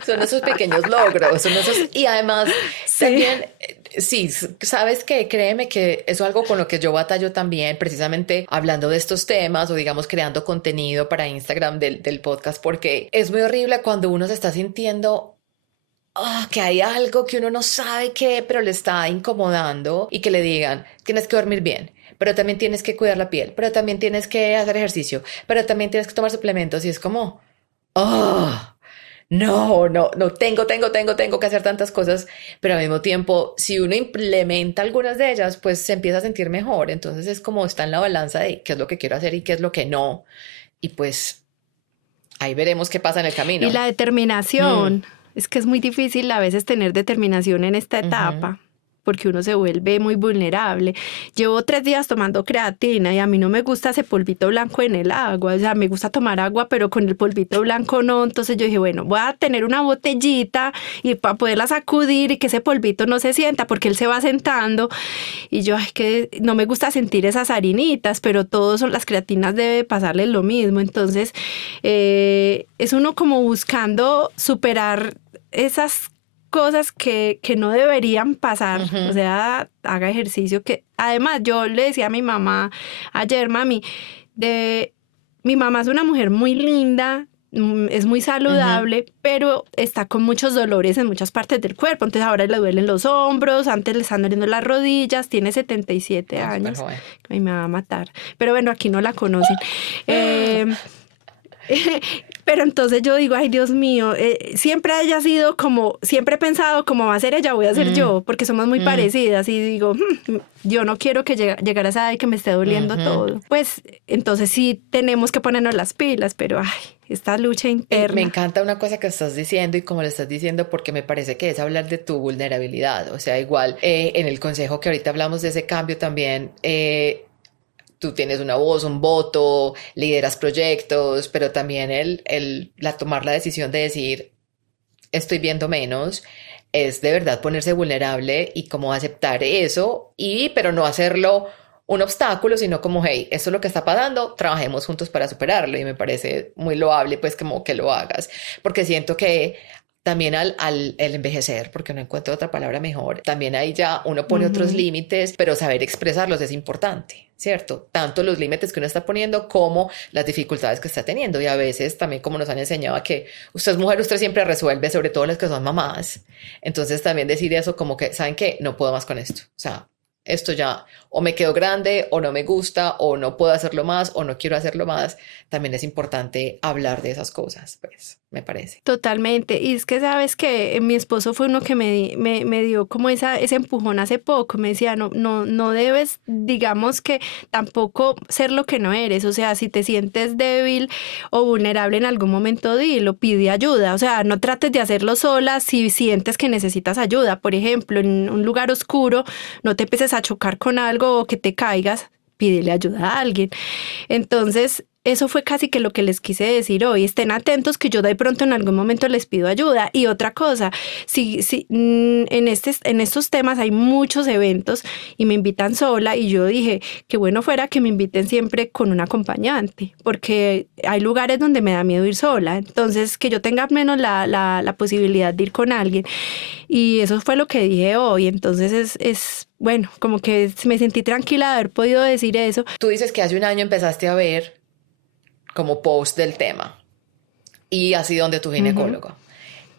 Son esos pequeños logros, y además también... Sí, sabes que créeme que eso es algo con lo que yo batallo también, precisamente hablando de estos temas o digamos creando contenido para Instagram del podcast, porque es muy horrible cuando uno se está sintiendo que hay algo que uno no sabe qué, pero le está incomodando y que le digan, tienes que dormir bien, pero también tienes que cuidar la piel, pero también tienes que hacer ejercicio, pero también tienes que tomar suplementos y es como, no, tengo que hacer tantas cosas, pero al mismo tiempo, si uno implementa algunas de ellas, pues se empieza a sentir mejor. Entonces es como está en la balanza de qué es lo que quiero hacer y qué es lo que no. Y pues ahí veremos qué pasa en el camino. Y la determinación, es que es muy difícil a veces tener determinación en esta etapa. Porque uno se vuelve muy vulnerable. Llevo 3 días tomando creatina y a mí no me gusta ese polvito blanco en el agua. O sea, me gusta tomar agua, pero con el polvito blanco no. Entonces yo dije, bueno, voy a tener una botellita y para poderla sacudir y que ese polvito no se sienta, porque él se va sentando. Y yo, que no me gusta sentir esas harinitas, pero todas las creatinas debe pasarles lo mismo. Entonces, es uno como buscando superar esas cosas que no deberían pasar. O sea, haga ejercicio, que además yo le decía a mi mamá ayer, mami, mi mamá es una mujer muy linda, es muy saludable, pero está con muchos dolores en muchas partes del cuerpo. Entonces ahora le duelen los hombros, antes le están doliendo las rodillas, tiene 77 años. Ay, me va a matar. Pero bueno, aquí no la conocen. Pero entonces yo digo, ay Dios mío, siempre haya sido como, siempre he pensado como va a ser ella, voy a ser yo, porque somos muy parecidas, y digo, yo no quiero que llegara a esa edad y que me esté doliendo todo. Pues entonces sí tenemos que ponernos las pilas, pero ay, esta lucha interna. Me encanta una cosa que estás diciendo y como lo estás diciendo, porque me parece que es hablar de tu vulnerabilidad. O sea, igual en el consejo que ahorita hablamos de ese cambio también, tú tienes una voz, un voto, lideras proyectos, pero también tomar la decisión de decir, estoy viendo menos, es de verdad ponerse vulnerable y como aceptar eso, pero no hacerlo un obstáculo, sino como, hey, esto es lo que está pasando, trabajemos juntos para superarlo. Y me parece muy loable, pues, como que lo hagas, porque siento que también el envejecer, porque no encuentro otra palabra mejor, también ahí ya uno pone otros límites, pero saber expresarlos es importante, ¿cierto? Tanto los límites que uno está poniendo como las dificultades que está teniendo. Y a veces también, como nos han enseñado a que usted es mujer, usted siempre resuelve, sobre todo las que son mamás. Entonces también decir eso como que, ¿saben qué? No puedo más con esto. O sea, esto ya, o me quedo grande, o no me gusta, o no puedo hacerlo más, o no quiero hacerlo más, también es importante hablar de esas cosas, pues, me parece. Totalmente. Y es que sabes que mi esposo fue uno que me dio como ese empujón hace poco. Me decía, no debes, digamos que tampoco ser lo que no eres. O sea, si te sientes débil o vulnerable en algún momento, dilo, pide ayuda. O sea, no trates de hacerlo sola si sientes que necesitas ayuda. Por ejemplo, en un lugar oscuro, no te empieces a chocar con algo o que te caigas, pídele ayuda a alguien. Entonces, eso fue casi que lo que les quise decir hoy. Estén atentos que yo de pronto en algún momento les pido ayuda. Y otra cosa, si en estos temas hay muchos eventos y me invitan sola y yo dije que bueno fuera que me inviten siempre con un acompañante, porque hay lugares donde me da miedo ir sola. Entonces, que yo tenga menos la posibilidad de ir con alguien. Y eso fue lo que dije hoy. Entonces es bueno, como que me sentí tranquila de haber podido decir eso. Tú dices que hace un año empezaste a ver como post del tema y has ido donde tu ginecólogo.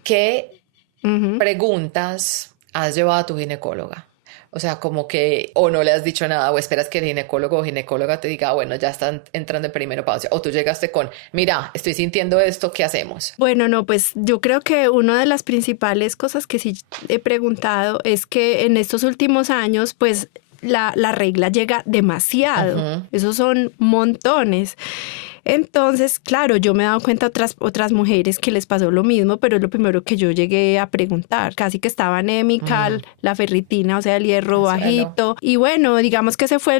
¿Qué preguntas has llevado a tu ginecóloga? O sea, como que o no le has dicho nada o esperas que el ginecólogo o ginecóloga te diga, bueno, ya están entrando en perimenopausia, o tú llegaste con, mira, estoy sintiendo esto, ¿qué hacemos? Bueno, no, pues yo creo que una de las principales cosas que sí he preguntado es que en estos últimos años, pues la regla llega demasiado. Esos son montones. Entonces, claro, yo me he dado cuenta otras mujeres que les pasó lo mismo, pero es lo primero que yo llegué a preguntar. Casi que estaba anémica, la ferritina, o sea, el hierro bajito. Y bueno, digamos que ese fue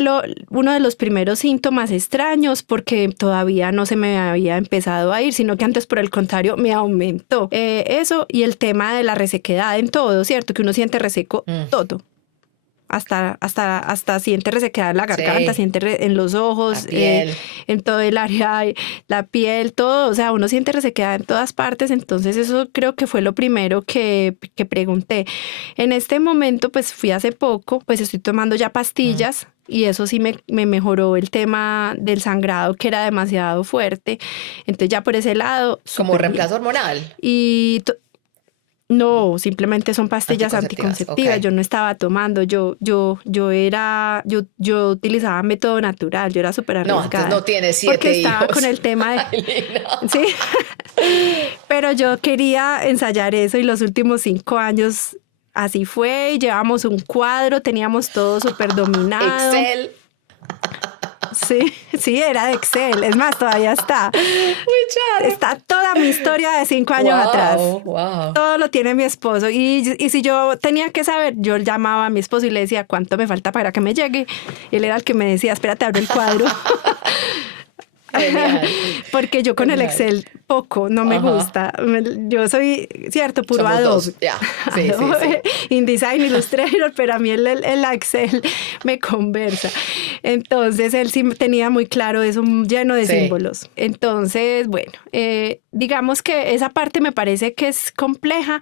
uno de los primeros síntomas extraños porque todavía no se me había empezado a ir, sino que antes, por el contrario, me aumentó. Eso y el tema de la resequedad en todo, ¿cierto? Que uno siente reseco todo. Hasta siente resequedad en la garganta, siente en los ojos, en todo el área, la piel, todo, o sea, uno siente resequedad en todas partes. Entonces eso creo que fue lo primero que pregunté. En este momento, pues fui hace poco, pues estoy tomando ya pastillas y eso sí me mejoró el tema del sangrado, que era demasiado fuerte. Entonces ya por ese lado... ¿Como reemplazo hormonal? Y... No, simplemente son pastillas anticonceptivas. Okay. Yo no estaba tomando, yo utilizaba método natural, yo era súper arriesgada. No, entonces no tienes 7 porque hijos. Estaba con el tema de... Ay, no. Sí, pero yo quería ensayar eso y los últimos 5 años así fue. Llevamos un cuadro, teníamos todo súper dominado. Excel. Sí, era de Excel. Es más, todavía está. Está toda mi historia de 5 años atrás. Wow. Todo lo tiene mi esposo. Y si yo tenía que saber, yo llamaba a mi esposo y le decía cuánto me falta para que me llegue. Él era el que me decía, espérate, abro el cuadro. Genial. Porque yo con el Excel poco, no me gusta. Yo soy, cierto, puro Somos Adobe. Dos. Yeah. Sí. InDesign, Illustrator, pero a mí el Excel me conversa. Entonces él sí tenía muy claro eso, lleno de símbolos. Entonces, bueno, digamos que esa parte me parece que es compleja,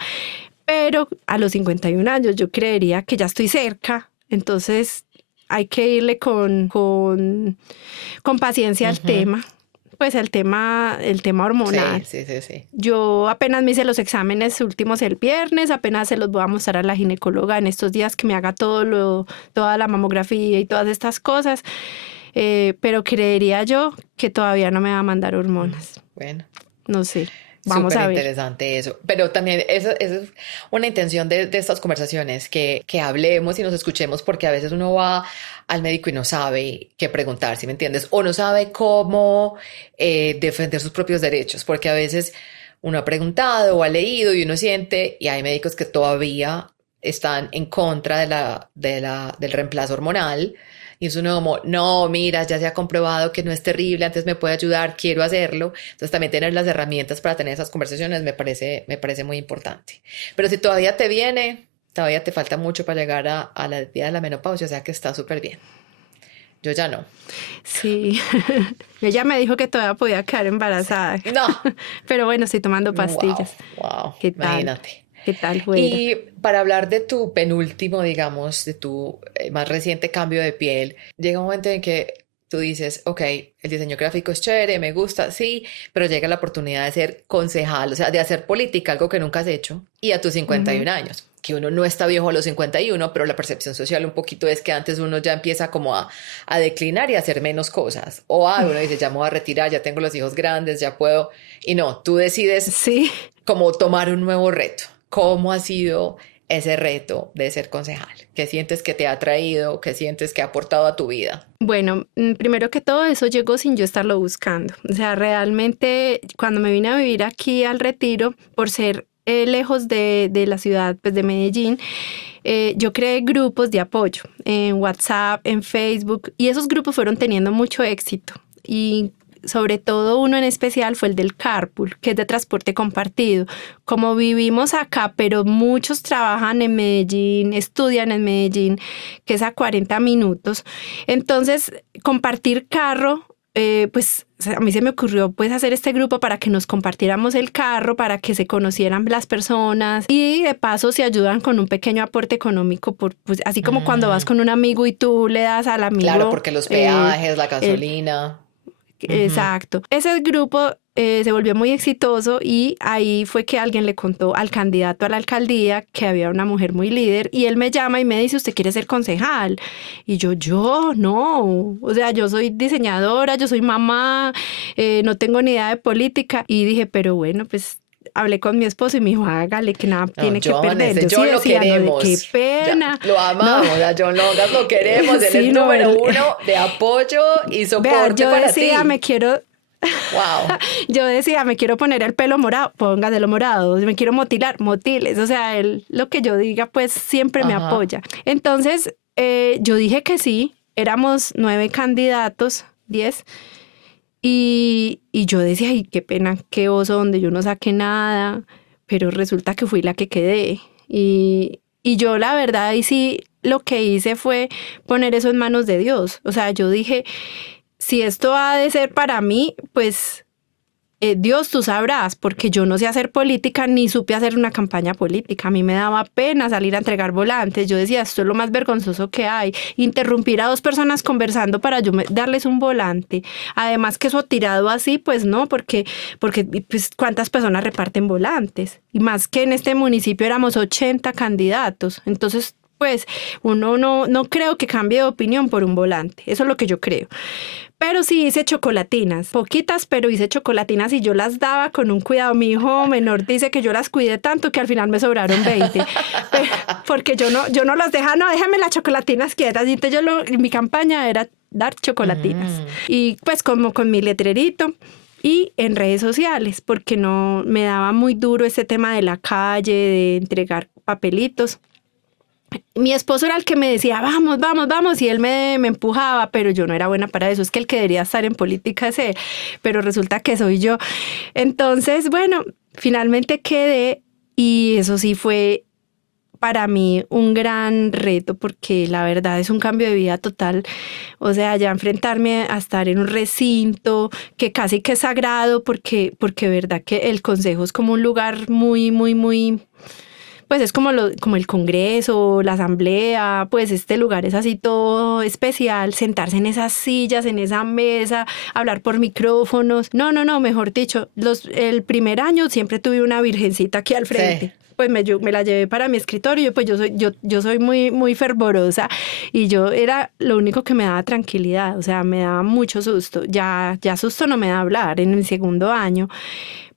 pero a los 51 años yo creería que ya estoy cerca. Entonces hay que irle con paciencia al tema. Pues el tema hormonal. Sí. Yo apenas me hice los exámenes últimos el viernes, apenas se los voy a mostrar a la ginecóloga en estos días que me haga toda la mamografía y todas estas cosas, pero creería yo que todavía no me va a mandar hormonas. Bueno. No sé. Vamos a ver. Interesante eso. Pero también eso es una intención de estas conversaciones, que hablemos y nos escuchemos, porque a veces uno va al médico y no sabe qué preguntar, ¿sí me entiendes? O no sabe cómo defender sus propios derechos, porque a veces uno ha preguntado o ha leído y uno siente, y hay médicos que todavía están en contra del reemplazo hormonal. Y es uno como, no, mira, ya se ha comprobado que no es terrible, antes me puede ayudar, quiero hacerlo. Entonces también tener las herramientas para tener esas conversaciones me parece muy importante. Pero si todavía todavía te falta mucho para llegar a la día de la menopausia, o sea que está súper bien. Yo ya no. Sí, ella me dijo que todavía podía quedar embarazada. No. Pero bueno, estoy tomando pastillas. Wow. ¿Qué tal? Imagínate. ¿Qué tal fue? Y para hablar de tu penúltimo, digamos, de tu más reciente cambio de piel, llega un momento en que tú dices, ok, el diseño gráfico es chévere, me gusta, sí, pero llega la oportunidad de ser concejal, o sea, de hacer política, algo que nunca has hecho, y a tus 51 años. que uno no está viejo a los 51, pero la percepción social un poquito es que antes uno ya empieza como a declinar y a hacer menos cosas. O uno dice, ya me voy a retirar, ya tengo los hijos grandes, ya puedo. Y no, tú decides Sí. como tomar un nuevo reto. ¿Cómo ha sido ese reto de ser concejal? ¿Qué sientes que te ha traído? ¿Qué sientes que ha aportado a tu vida? Bueno, primero que todo eso llegó sin yo estarlo buscando. O sea, realmente cuando me vine a vivir aquí al Retiro, por ser lejos de la ciudad, pues de Medellín, yo creé grupos de apoyo en WhatsApp, en Facebook, y esos grupos fueron teniendo mucho éxito. Y sobre todo uno en especial fue el del carpool, que es de transporte compartido. Como vivimos acá, pero muchos trabajan en Medellín, estudian en Medellín, que es a 40 minutos. Entonces, compartir carro, pues a mí se me ocurrió pues hacer este grupo para que nos compartiéramos el carro, para que se conocieran las personas y de paso se ayudan con un pequeño aporte económico, pues, así como cuando vas con un amigo y tú le das al amigo. Claro, porque los peajes, la gasolina. Exacto. Ese grupo se volvió muy exitoso y ahí fue que alguien le contó al candidato a la alcaldía que había una mujer muy líder y él me llama y me dice, ¿usted quiere ser concejal? Y yo no, o sea, yo soy diseñadora, yo soy mamá, no tengo ni idea de política y dije, pero bueno, pues hablé con mi esposo y me dijo, hágale, que nada tiene que perder. Yo sí lo queremos. Qué pena. Ya, lo amamos, a John Longas lo queremos, él es número uno de apoyo y soporte para ti. Wow. Yo decía, me quiero poner el pelo morado, póngaselo morado, me quiero motilar, motiles, o sea, él lo que yo diga, pues siempre me apoya. Entonces, yo dije que sí, éramos 9 candidatos, 10, y yo decía, ay, qué pena, qué oso, donde yo no saqué nada, pero resulta que fui la que quedé, y yo la verdad, ahí sí, lo que hice fue poner eso en manos de Dios, o sea, yo dije, si esto ha de ser para mí, pues Dios, tú sabrás, porque yo no sé hacer política ni supe hacer una campaña política. A mí me daba pena salir a entregar volantes. Yo decía, esto es lo más vergonzoso que hay. Interrumpir a 2 personas conversando para yo darles un volante. Además que eso tirado así, pues no, porque pues, ¿cuántas personas reparten volantes? Y más que en este municipio éramos 80 candidatos. Entonces, pues uno no creo que cambie de opinión por un volante. Eso es lo que yo creo. Pero sí hice chocolatinas, poquitas, pero hice chocolatinas y yo las daba con un cuidado. Mi hijo menor dice que yo las cuidé tanto que al final me sobraron 20. Porque yo no las dejaba, no, déjame las chocolatinas quietas. Y entonces mi campaña era dar chocolatinas. Y pues como con mi letrerito. Y en redes sociales, porque no me daba muy duro ese tema de la calle, de entregar papelitos. Mi esposo era el que me decía, vamos, vamos, vamos, y él me empujaba, pero yo no era buena para eso, es que el que debería estar en política es él, pero resulta que soy yo. Entonces, bueno, finalmente quedé y eso sí fue para mí un gran reto porque la verdad es un cambio de vida total, o sea, ya enfrentarme a estar en un recinto que casi que es sagrado porque verdad que el consejo es como un lugar muy, muy, muy... Pues es como el Congreso, la Asamblea, pues este lugar es así todo especial, sentarse en esas sillas, en esa mesa, hablar por micrófonos. No, mejor dicho, el primer año siempre tuve una virgencita aquí al frente. Sí. Pues me la llevé para mi escritorio, pues yo soy muy, muy fervorosa y yo era lo único que me daba tranquilidad, o sea, me daba mucho susto. Ya susto no me da hablar en el segundo año.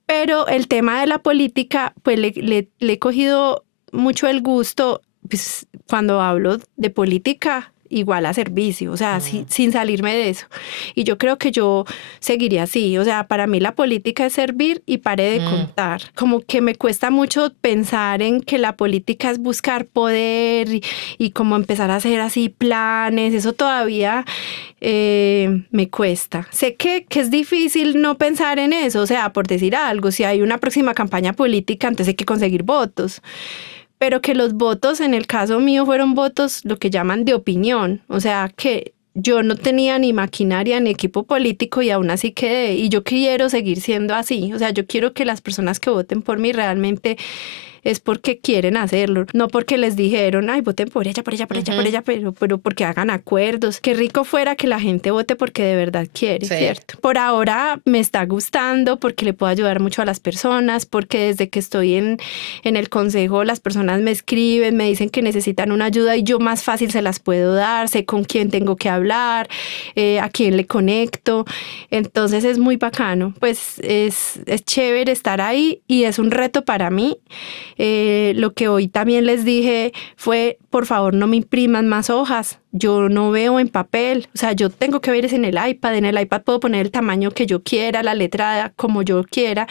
Pero el tema de la política, pues le he cogido mucho el gusto, pues cuando hablo de política, igual a servicio, o sea, sin salirme de eso. Y yo creo que yo seguiría así, o sea, para mí la política es servir y pare de contar. Como que me cuesta mucho pensar en que la política es buscar poder y como empezar a hacer así planes, eso todavía me cuesta. Sé que es difícil no pensar en eso, o sea, por decir algo, si hay una próxima campaña política, antes hay que conseguir votos. Pero que los votos, en el caso mío, fueron votos lo que llaman de opinión. O sea, que yo no tenía ni maquinaria ni equipo político y aún así quedé. Y yo quiero seguir siendo así. O sea, yo quiero que las personas que voten por mí realmente es porque quieren hacerlo, no porque les dijeron, ay, voten por ella, por ella, por ella, por ella, pero porque hagan acuerdos. Qué rico fuera que la gente vote porque de verdad quiere, Sí. ¿cierto? Por ahora me está gustando porque le puedo ayudar mucho a las personas, porque desde que estoy en el consejo las personas me escriben, me dicen que necesitan una ayuda y yo más fácil se las puedo dar, sé con quién tengo que hablar, a quién le conecto. Entonces es muy bacano, pues es chévere estar ahí y es un reto para mí. Lo que hoy también les dije fue, por favor, no me impriman más hojas. Yo no veo en papel, o sea, yo tengo que ver es en el iPad. En el iPad puedo poner el tamaño que yo quiera, la letra como yo quiera.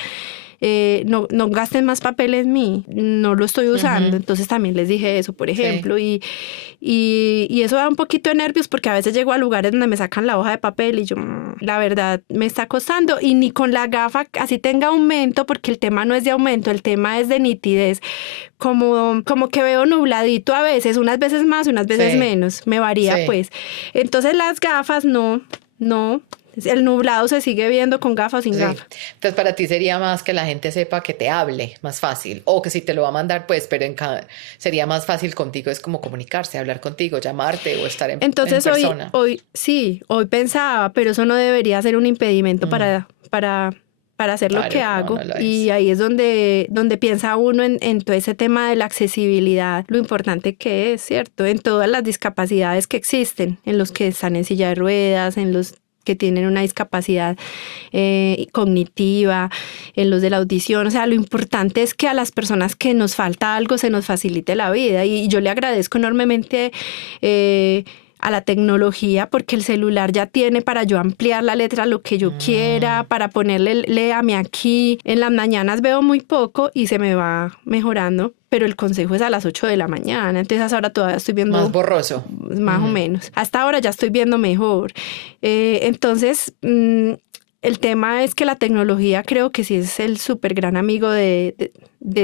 No gasten más papel en mí, no lo estoy usando. Entonces también les dije eso, por ejemplo. Sí. Y eso da un poquito de nervios porque a veces llego a lugares donde me sacan la hoja de papel y yo, la verdad, me está costando. Y ni con la gafa, así tenga aumento, porque el tema no es de aumento, el tema es de nitidez. Como que veo nubladito a veces, unas veces más, unas veces menos. Me varía, pues. Entonces las gafas no. El nublado se sigue viendo con gafas o sin gafas. Entonces para ti sería más que la gente sepa que te hable, más fácil, o que si te lo va a mandar, pues, pero sería más fácil contigo, es como comunicarse, hablar contigo, llamarte o estar en persona. Hoy pensaba, pero eso no debería ser un impedimento para hacer lo que hago. No y ahí es donde piensa uno en todo ese tema de la accesibilidad, lo importante que es, ¿cierto? En todas las discapacidades que existen, en los que están en silla de ruedas, en los que tienen una discapacidad cognitiva, en los de la audición. O sea, lo importante es que a las personas que nos falta algo se nos facilite la vida. Y yo le agradezco enormemente a la tecnología porque el celular ya tiene para yo ampliar la letra lo que yo quiera, para ponerle léame aquí. En las mañanas veo muy poco y se me va mejorando, pero el consejo es a las 8 de la mañana, entonces ahora todavía estoy viendo... Más borroso. Más o menos. Hasta ahora ya estoy viendo mejor. Entonces, el tema es que la tecnología creo que sí es el súper gran amigo de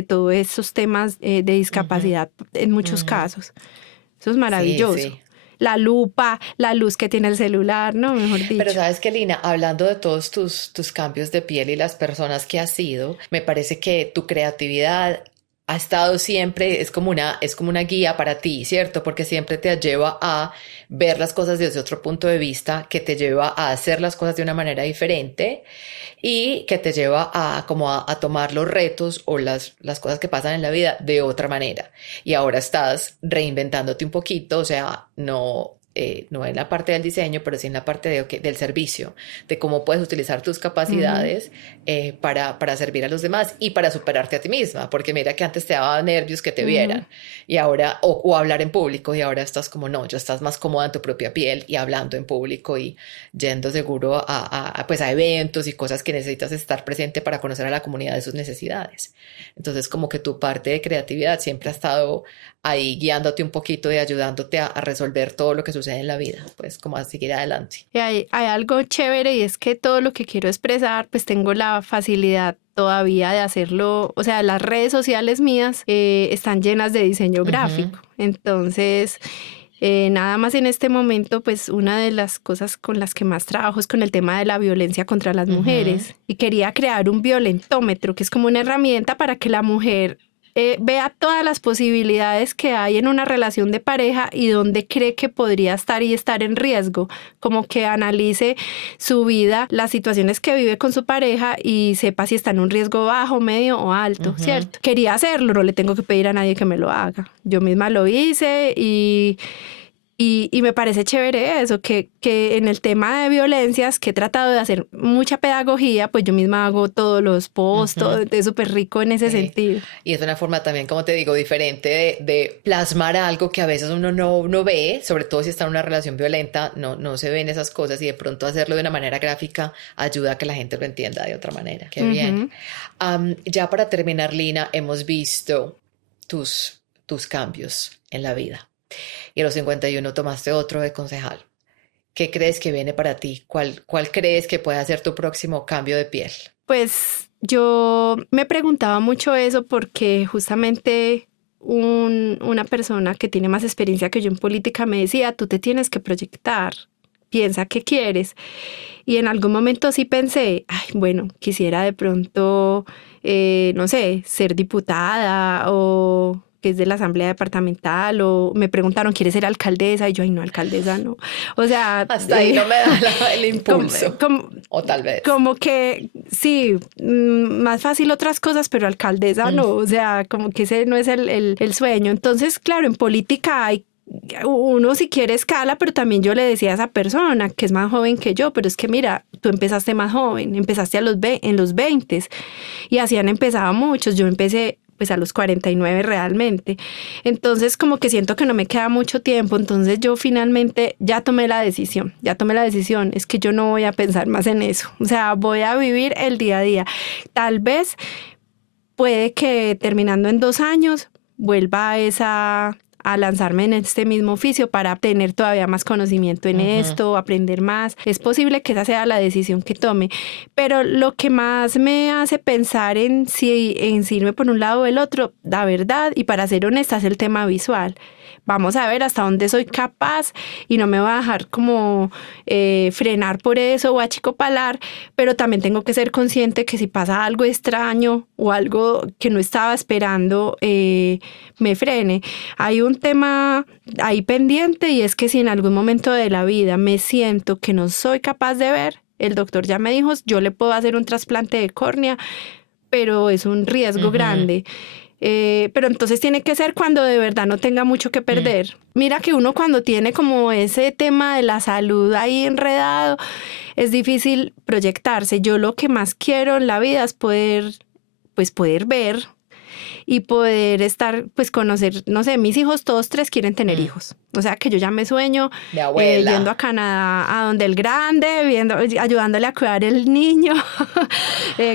todos esos temas de discapacidad en muchos casos. Eso es maravilloso. Sí. La lupa, la luz que tiene el celular, ¿no? Mejor dicho. Pero sabes que, Lina, hablando de todos tus cambios de piel y las personas que has sido, me parece que tu creatividad ha estado siempre, es como una guía para ti, ¿cierto? Porque siempre te lleva a ver las cosas desde otro punto de vista, que te lleva a hacer las cosas de una manera diferente y que te lleva a tomar los retos o las cosas que pasan en la vida de otra manera. Y ahora estás reinventándote un poquito, o sea, no en la parte del diseño, pero sí en la parte del servicio, de cómo puedes utilizar tus capacidades para servir a los demás y para superarte a ti misma, porque mira que antes te daba nervios que te vieran y ahora, o hablar en público, y ahora estás como no, ya estás más cómoda en tu propia piel y hablando en público y yendo seguro pues a eventos y cosas que necesitas estar presente para conocer a la comunidad de sus necesidades. Entonces como que tu parte de creatividad siempre ha estado ahí guiándote un poquito y ayudándote a resolver todo lo que sucede en la vida, pues como a seguir adelante. Y hay algo chévere y es que todo lo que quiero expresar, pues tengo la facilidad todavía de hacerlo, o sea, las redes sociales mías están llenas de diseño gráfico, entonces... nada más en este momento, pues una de las cosas con las que más trabajo es con el tema de la violencia contra las mujeres. Y quería crear un violentómetro, que es como una herramienta para que la mujer vea todas las posibilidades que hay en una relación de pareja y dónde cree que podría estar y estar en riesgo, como que analice su vida, las situaciones que vive con su pareja y sepa si está en un riesgo bajo, medio o alto, ¿cierto? Quería hacerlo, no le tengo que pedir a nadie que me lo haga. Yo misma lo hice y me parece chévere eso, que en el tema de violencias, que he tratado de hacer mucha pedagogía, pues yo misma hago todos los posts, todo, es súper rico en ese sentido. Y es una forma también, como te digo, diferente de plasmar algo que a veces uno no ve, sobre todo si está en una relación violenta, no se ven esas cosas, y de pronto hacerlo de una manera gráfica ayuda a que la gente lo entienda de otra manera. Qué bien. Ya para terminar, Lina, hemos visto tus cambios en la vida. Y a los 51 tomaste otro de concejal. ¿Qué crees que viene para ti? ¿Cuál crees que puede ser tu próximo cambio de piel? Pues yo me preguntaba mucho eso porque justamente una persona que tiene más experiencia que yo en política me decía, tú te tienes que proyectar. piensa qué quieres. Y en algún momento sí pensé, ay, bueno, quisiera de pronto, no sé, ser diputada o que es de la asamblea departamental, o me preguntaron, ¿quieres ser alcaldesa? Y yo, ay, no, alcaldesa no. O sea... Hasta ahí no me da el impulso. O tal vez. Como que, sí, más fácil otras cosas, pero alcaldesa no. O sea, como que ese no es el sueño. Entonces, claro, en política hay uno si quiere escala, pero también yo le decía a esa persona que es más joven que yo, pero es que mira, tú empezaste más joven, empezaste en los 20 y así han empezado muchos, yo empecé pues a los 49 realmente, entonces como que siento que no me queda mucho tiempo, entonces yo finalmente ya tomé la decisión, es que yo no voy a pensar más en eso, o sea, voy a vivir el día a día, tal vez puede que terminando en 2 años vuelva a lanzarme en este mismo oficio para tener todavía más conocimiento en esto, aprender más. Es posible que esa sea la decisión que tome, pero lo que más me hace pensar en si irme por un lado o el otro, la verdad, y para ser honesta, es el tema visual. Vamos a ver hasta dónde soy capaz y no me voy a dejar como frenar por eso o achicopalar, pero también tengo que ser consciente que si pasa algo extraño o algo que no estaba esperando, me frene. Hay un tema ahí pendiente y es que si en algún momento de la vida me siento que no soy capaz de ver, el doctor ya me dijo, yo le puedo hacer un trasplante de córnea, pero es un riesgo grande. Pero entonces tiene que ser cuando de verdad no tenga mucho que perder. Mira que uno cuando tiene como ese tema de la salud ahí enredado, es difícil proyectarse. Yo lo que más quiero en la vida es poder ver y poder estar, pues conocer, no sé, mis hijos, todos 3 quieren tener hijos. O sea que yo ya me sueño yendo a Canadá, a donde el grande, ayudándole a cuidar el niño,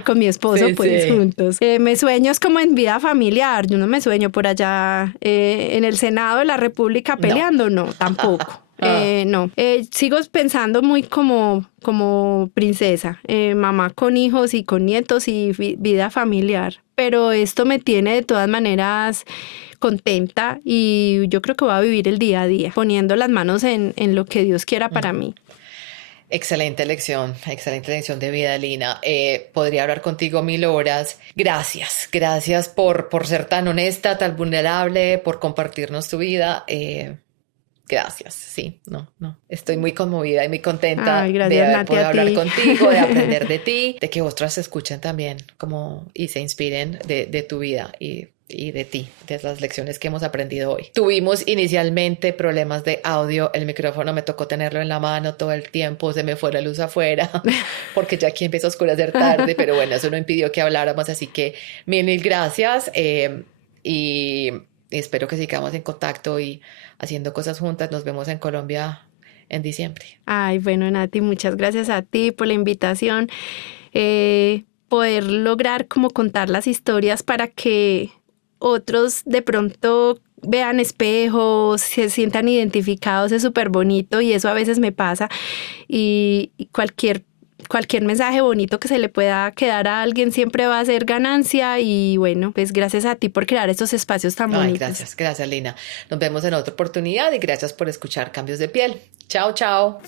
con mi esposo, juntos. Me sueño es como en vida familiar, yo no me sueño por allá en el Senado de la República peleando, no tampoco. No, sigo pensando muy como princesa, mamá con hijos y con nietos y vida familiar, pero esto me tiene de todas maneras contenta y yo creo que voy a vivir el día a día, poniendo las manos en lo que Dios quiera para mí. Excelente lección de vida, Lina. Podría hablar contigo 1000 horas. Gracias por ser tan honesta, tan vulnerable, por compartirnos tu vida. Gracias, sí, no, estoy muy conmovida y muy contenta de poder hablar contigo, de aprender de ti, de que otras escuchen también y se inspiren de tu vida y de ti, de las lecciones que hemos aprendido hoy. Tuvimos inicialmente problemas de audio, el micrófono me tocó tenerlo en la mano todo el tiempo, se me fue la luz afuera, porque ya aquí empieza a oscurecer tarde, pero bueno, eso no impidió que habláramos, así que mil gracias y espero que sigamos en contacto y haciendo cosas juntas. Nos vemos en Colombia en diciembre. Ay, bueno, Nati, muchas gracias a ti por la invitación. Poder lograr como contar las historias para que otros de pronto vean espejos, se sientan identificados, es súper bonito y eso a veces me pasa. Y cualquier mensaje bonito que se le pueda quedar a alguien siempre va a ser ganancia y bueno, pues gracias a ti por crear estos espacios tan bonitos. Gracias Lina. Nos vemos en otra oportunidad y gracias por escuchar Cambios de Piel. Chao.